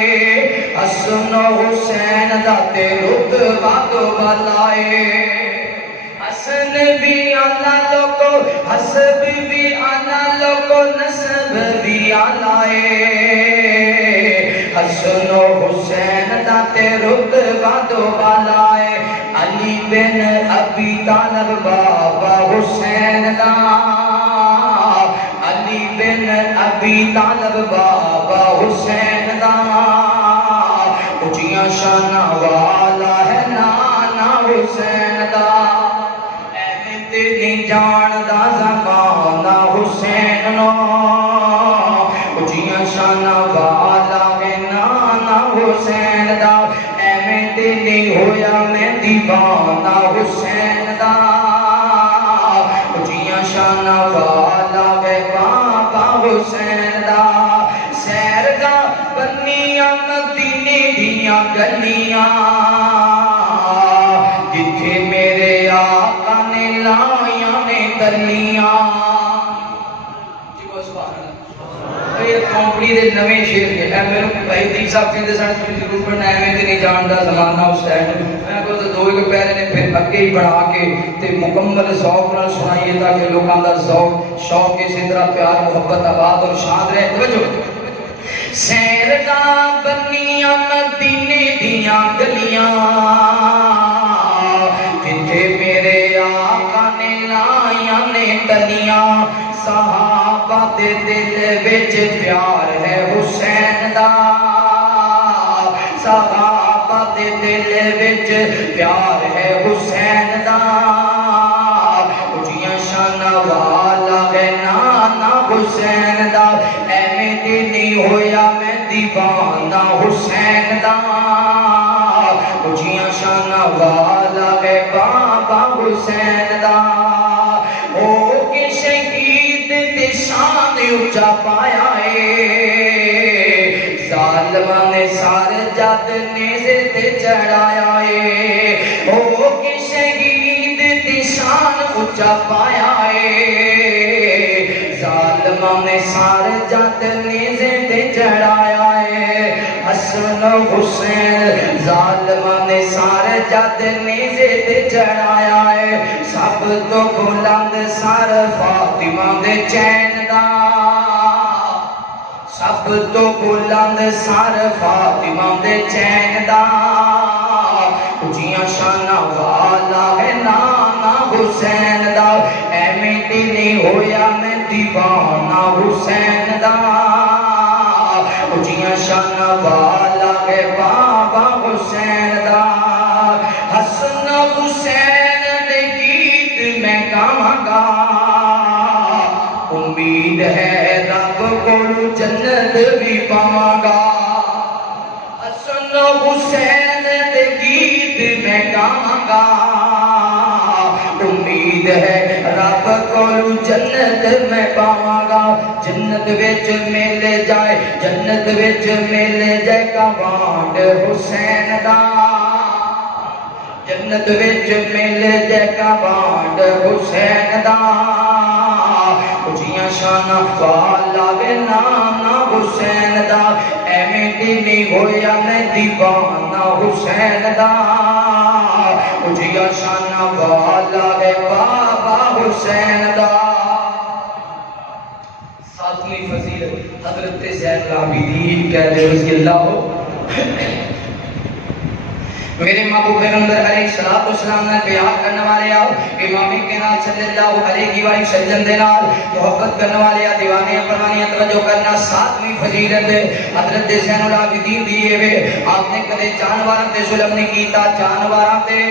حسن و حسین دا تے رتبہ دو بالائے، حسن بھی آنا لوگو حسب بھی آنا لوگو نسب بھی آلائے، حسن و حسین دا تے رتبہ دو بالائے، علی بن ابی طالب بابا حسین دا، علی بن ابی طالب بابا حسین دا، اچھیاں شانہ والا ہے نانا حسین دا، ایویں تے نہیں جان دا زمانہ حسین نو، اچھیاں شانہ والا ہے نانا حسین دا، ایویں تے نہیں ہویا میں دیوانہ حسین دا، اچھیاں شانہ والا ہے بابا حسین دا، سیر گا بنیاں مدینے دیاں گلیاں، جتھے میرے آقا نے لائیاں نے تلیاں، یہ کمپنی دے نویں شیر کے اے میرے بھائی دی صاحب کہندے سن ضرور پڑھنا ایویں تے نہیں جاندا زمانہ حسین، میں کو تو دو ایک پہلے نے پھر اگے ہی بڑھا کے تے مکمل ذوق نال سنائیے تاکہ لوگاں دا ذوق شوق اسی طرح پیار محبت آباد اور شاد رہے۔ توجہ، سیر گاہ بنیاں مدینے دیاں گلیاں، جتھے میرے دے دل وچ پیار ہے حسین دا صحابہ دے دل وچ پیار ہے حسین دا اونچیاں شاناں والا ہے نانا حسین دا ایویں دی نہیں ہویا میں دیوانہ حسین دا اونچیاں شاناں والا ہے بابا حسین دا او کہ شہید تے شان اونچا پایا اے ظالماں نے سار جد نیزے تے چڑھایا اے او کہ شہید تے شان اونچا پایا اے ظالماں نے سار جد نیزے تے چڑھایا اے حسن حسین ظالماں نے سار جد نیزے تے چڑھایا اے سب تو بلند سر فاطمہ دے چین دا سب تو بلند سر فاطمہ دے چین دا اونچیاں شاناں والا ہے نانا حسین دا ایویں تے نہیں ہویا میں دیوانہ حسین دا اونچیاں شاناں والا ہے بابا حسین دا حسن حسین دے گیت میں گاواں گا امید ہے رب کو جنت بھی پاواں گا حسن حسین دے گیت میں گاواں گا امید ہے رب کو جنت میں پاواں گا جنت وچ مل جائے جنت وچ مل جائے کمانڈ حسین دا جنت وچ مل جائے کمانڈ حسین دا اونچیاں شاناں والا وے نانا حسین دا ایویں تے نہیں ہویا میں دیوانہ حسین دا اونچیاں شاناں والا وے بابا حسین دا ساتویں فضیلت حضرت زین العابدین کہتے رضی اللہ میرے محبوب پیغمبر علیہ السلام نے بیان کرنے والے آؤ امامی کے نال صلی اللہ علیہ وآلہ وسلم دے نال محبت کرنے والے دیوانے پروانی توجہ کرنا ساتویں فضیلت حضرت زین العابدین دیے ہوئے آپ نے کدے جانوراں تے ظلم نہیں کیتا جانوراں تے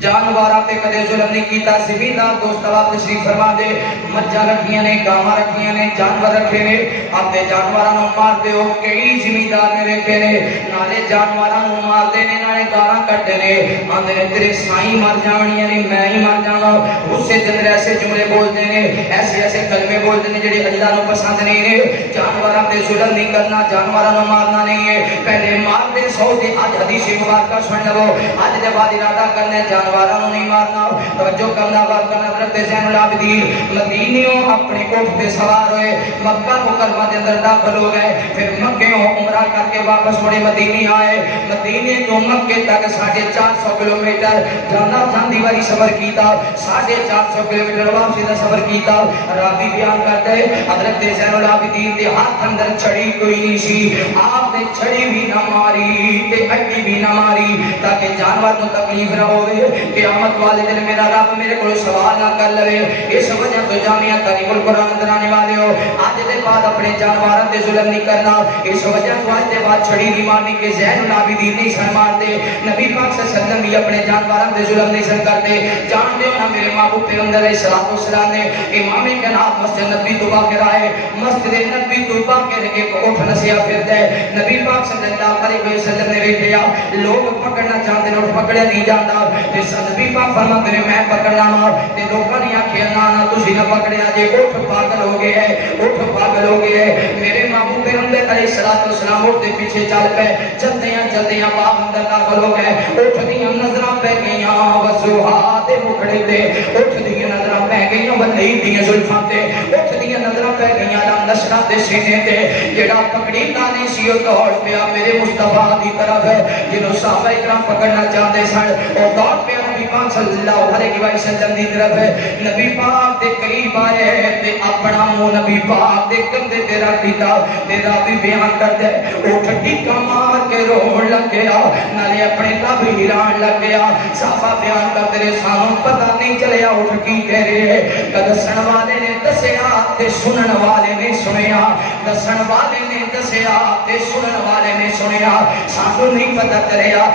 کدے ظلم نہیں کیتا زمیندار دوست آپ تشریف فرما دے مجھا رکھیاں نے گاواں رکھیاں نے جانور رکھے نے آپ دے جانوراں نوں مار دے ہو کئی زمیندار نے رکھے نے نالے جانوراں نوں مار دے نے نالے گالاں کڈے نے آندے نے تیرے سائیں مر جاونیاں نے میں ہی مر جاواں اس سے دن ایسے جملے بولدے نے ایسے کلمے بولدے نے جڑے اللہ نوں پسند نہیں نے جانوراں تے ظلم نہیں کرنا جانوراں نوں مارنا نہیں ہے پہلے مار دے سو تے اج حدیث مبارکہ سن لو اج دے بعد ارادہ کرنا جانوراں نوں نہیں مارنا توجہ کرنا بات کرنا حضرت زین العابدین مدینیوں اپنے اونٹ پہ سوار ہوئے مکہ مکرمہ کے اندر داخل ہو گئے پھر مکے عمرہ کر کے واپس مڑے مدینے آئے مدینے تو مکے تک 450 کلومیٹر جانا جاندی والی سفر کیتا 450 کلومیٹر واپسی دا سفر کیتا راوی بیان کرتا ہے حضرت زین العابدین دے ہاتھ اندر چھڑی کوئی نہیں سی آپ نے چھڑی بھی نہ ماری تے اٹی بھی نہ ماری تاکہ جانور کو تکلیف نہ ہوئے قیامت والے دن میرا رب میرے کو سوال نہ کر لے اس وجہ تو جامعہ تعلیم القرآن اندر آنے والے ہو آج دے بعد اپنے جانوراں تے ظلم نہیں کرنا اس وجہ تو آج دے بعد چھڑی نہیں مارنی کہ زین العابدین نہیں سن مارتے نبی پاک صلی اللہ علیہ وسلم بھی اپنے جانوراں تے ظلم نہیں سن کرتے جانتے ہو نا میرے محبوب پیغمبر علیہ السلام نے امام کے نام مسجد نبی طوبہ کے رائے مسجد نبی طوبہ کے ایک اٹھ نسیا پھرتا ہے نبی پاک صلی اللہ علیہ وسلم نے ویکھیا لوگ پکڑنا چاہتے ہیں اٹھ پکڑیا نہیں جاتا نبی پاک فرماتے ہیں میں پکڑنا مار تے لوگوں نے آکھیا نہ تسی نہ پکڑیا جے اٹھ پاگل ہو گئے ہے اٹھ پاگل ہو گئے ہے میرے محبوب پیغمبر علیہ السلام اٹھ دے پیچھے چل پے چلدیاں باغ اندر داخل ہو گئے اٹھ دیاں نظراں پہ گئیاں وضوحا دے مکھڑے تے اٹھ دیاں نظراں پہ گئیاں ولی دیاں زلفاں تے اٹھ دیاں نظراں پہ گئیاں نشراں دے سینے تے جڑا پکڑی تانے سی او دوڑ پیا میرے مصطفیٰ دی طرف جنوں صحابہ کرام پکڑنا چاہتے سن او دوڑ پیا نبی پاک صلی اللہ علیہ وسلم دی طرف نبی پاک دے قریب آئے تے اپنا منہ نبی پاک دے کندھے تے رکھ دیتا تے راوی بیان کردا ہے اٹھ ٹکا مار کے روਣ لگ گیا نالے اپنے رب ہلان لگ گیا صحابہ بیان کرتے رہے سانوں پتہ نہیں چلیا اٹھ کی کہہ رہے ہیں دسن والے نے دسیا تے سنن والے نے سنیا دسن والے نے دسیا تے سنن والے نے سنیا سانو نہیں پتہ چلیا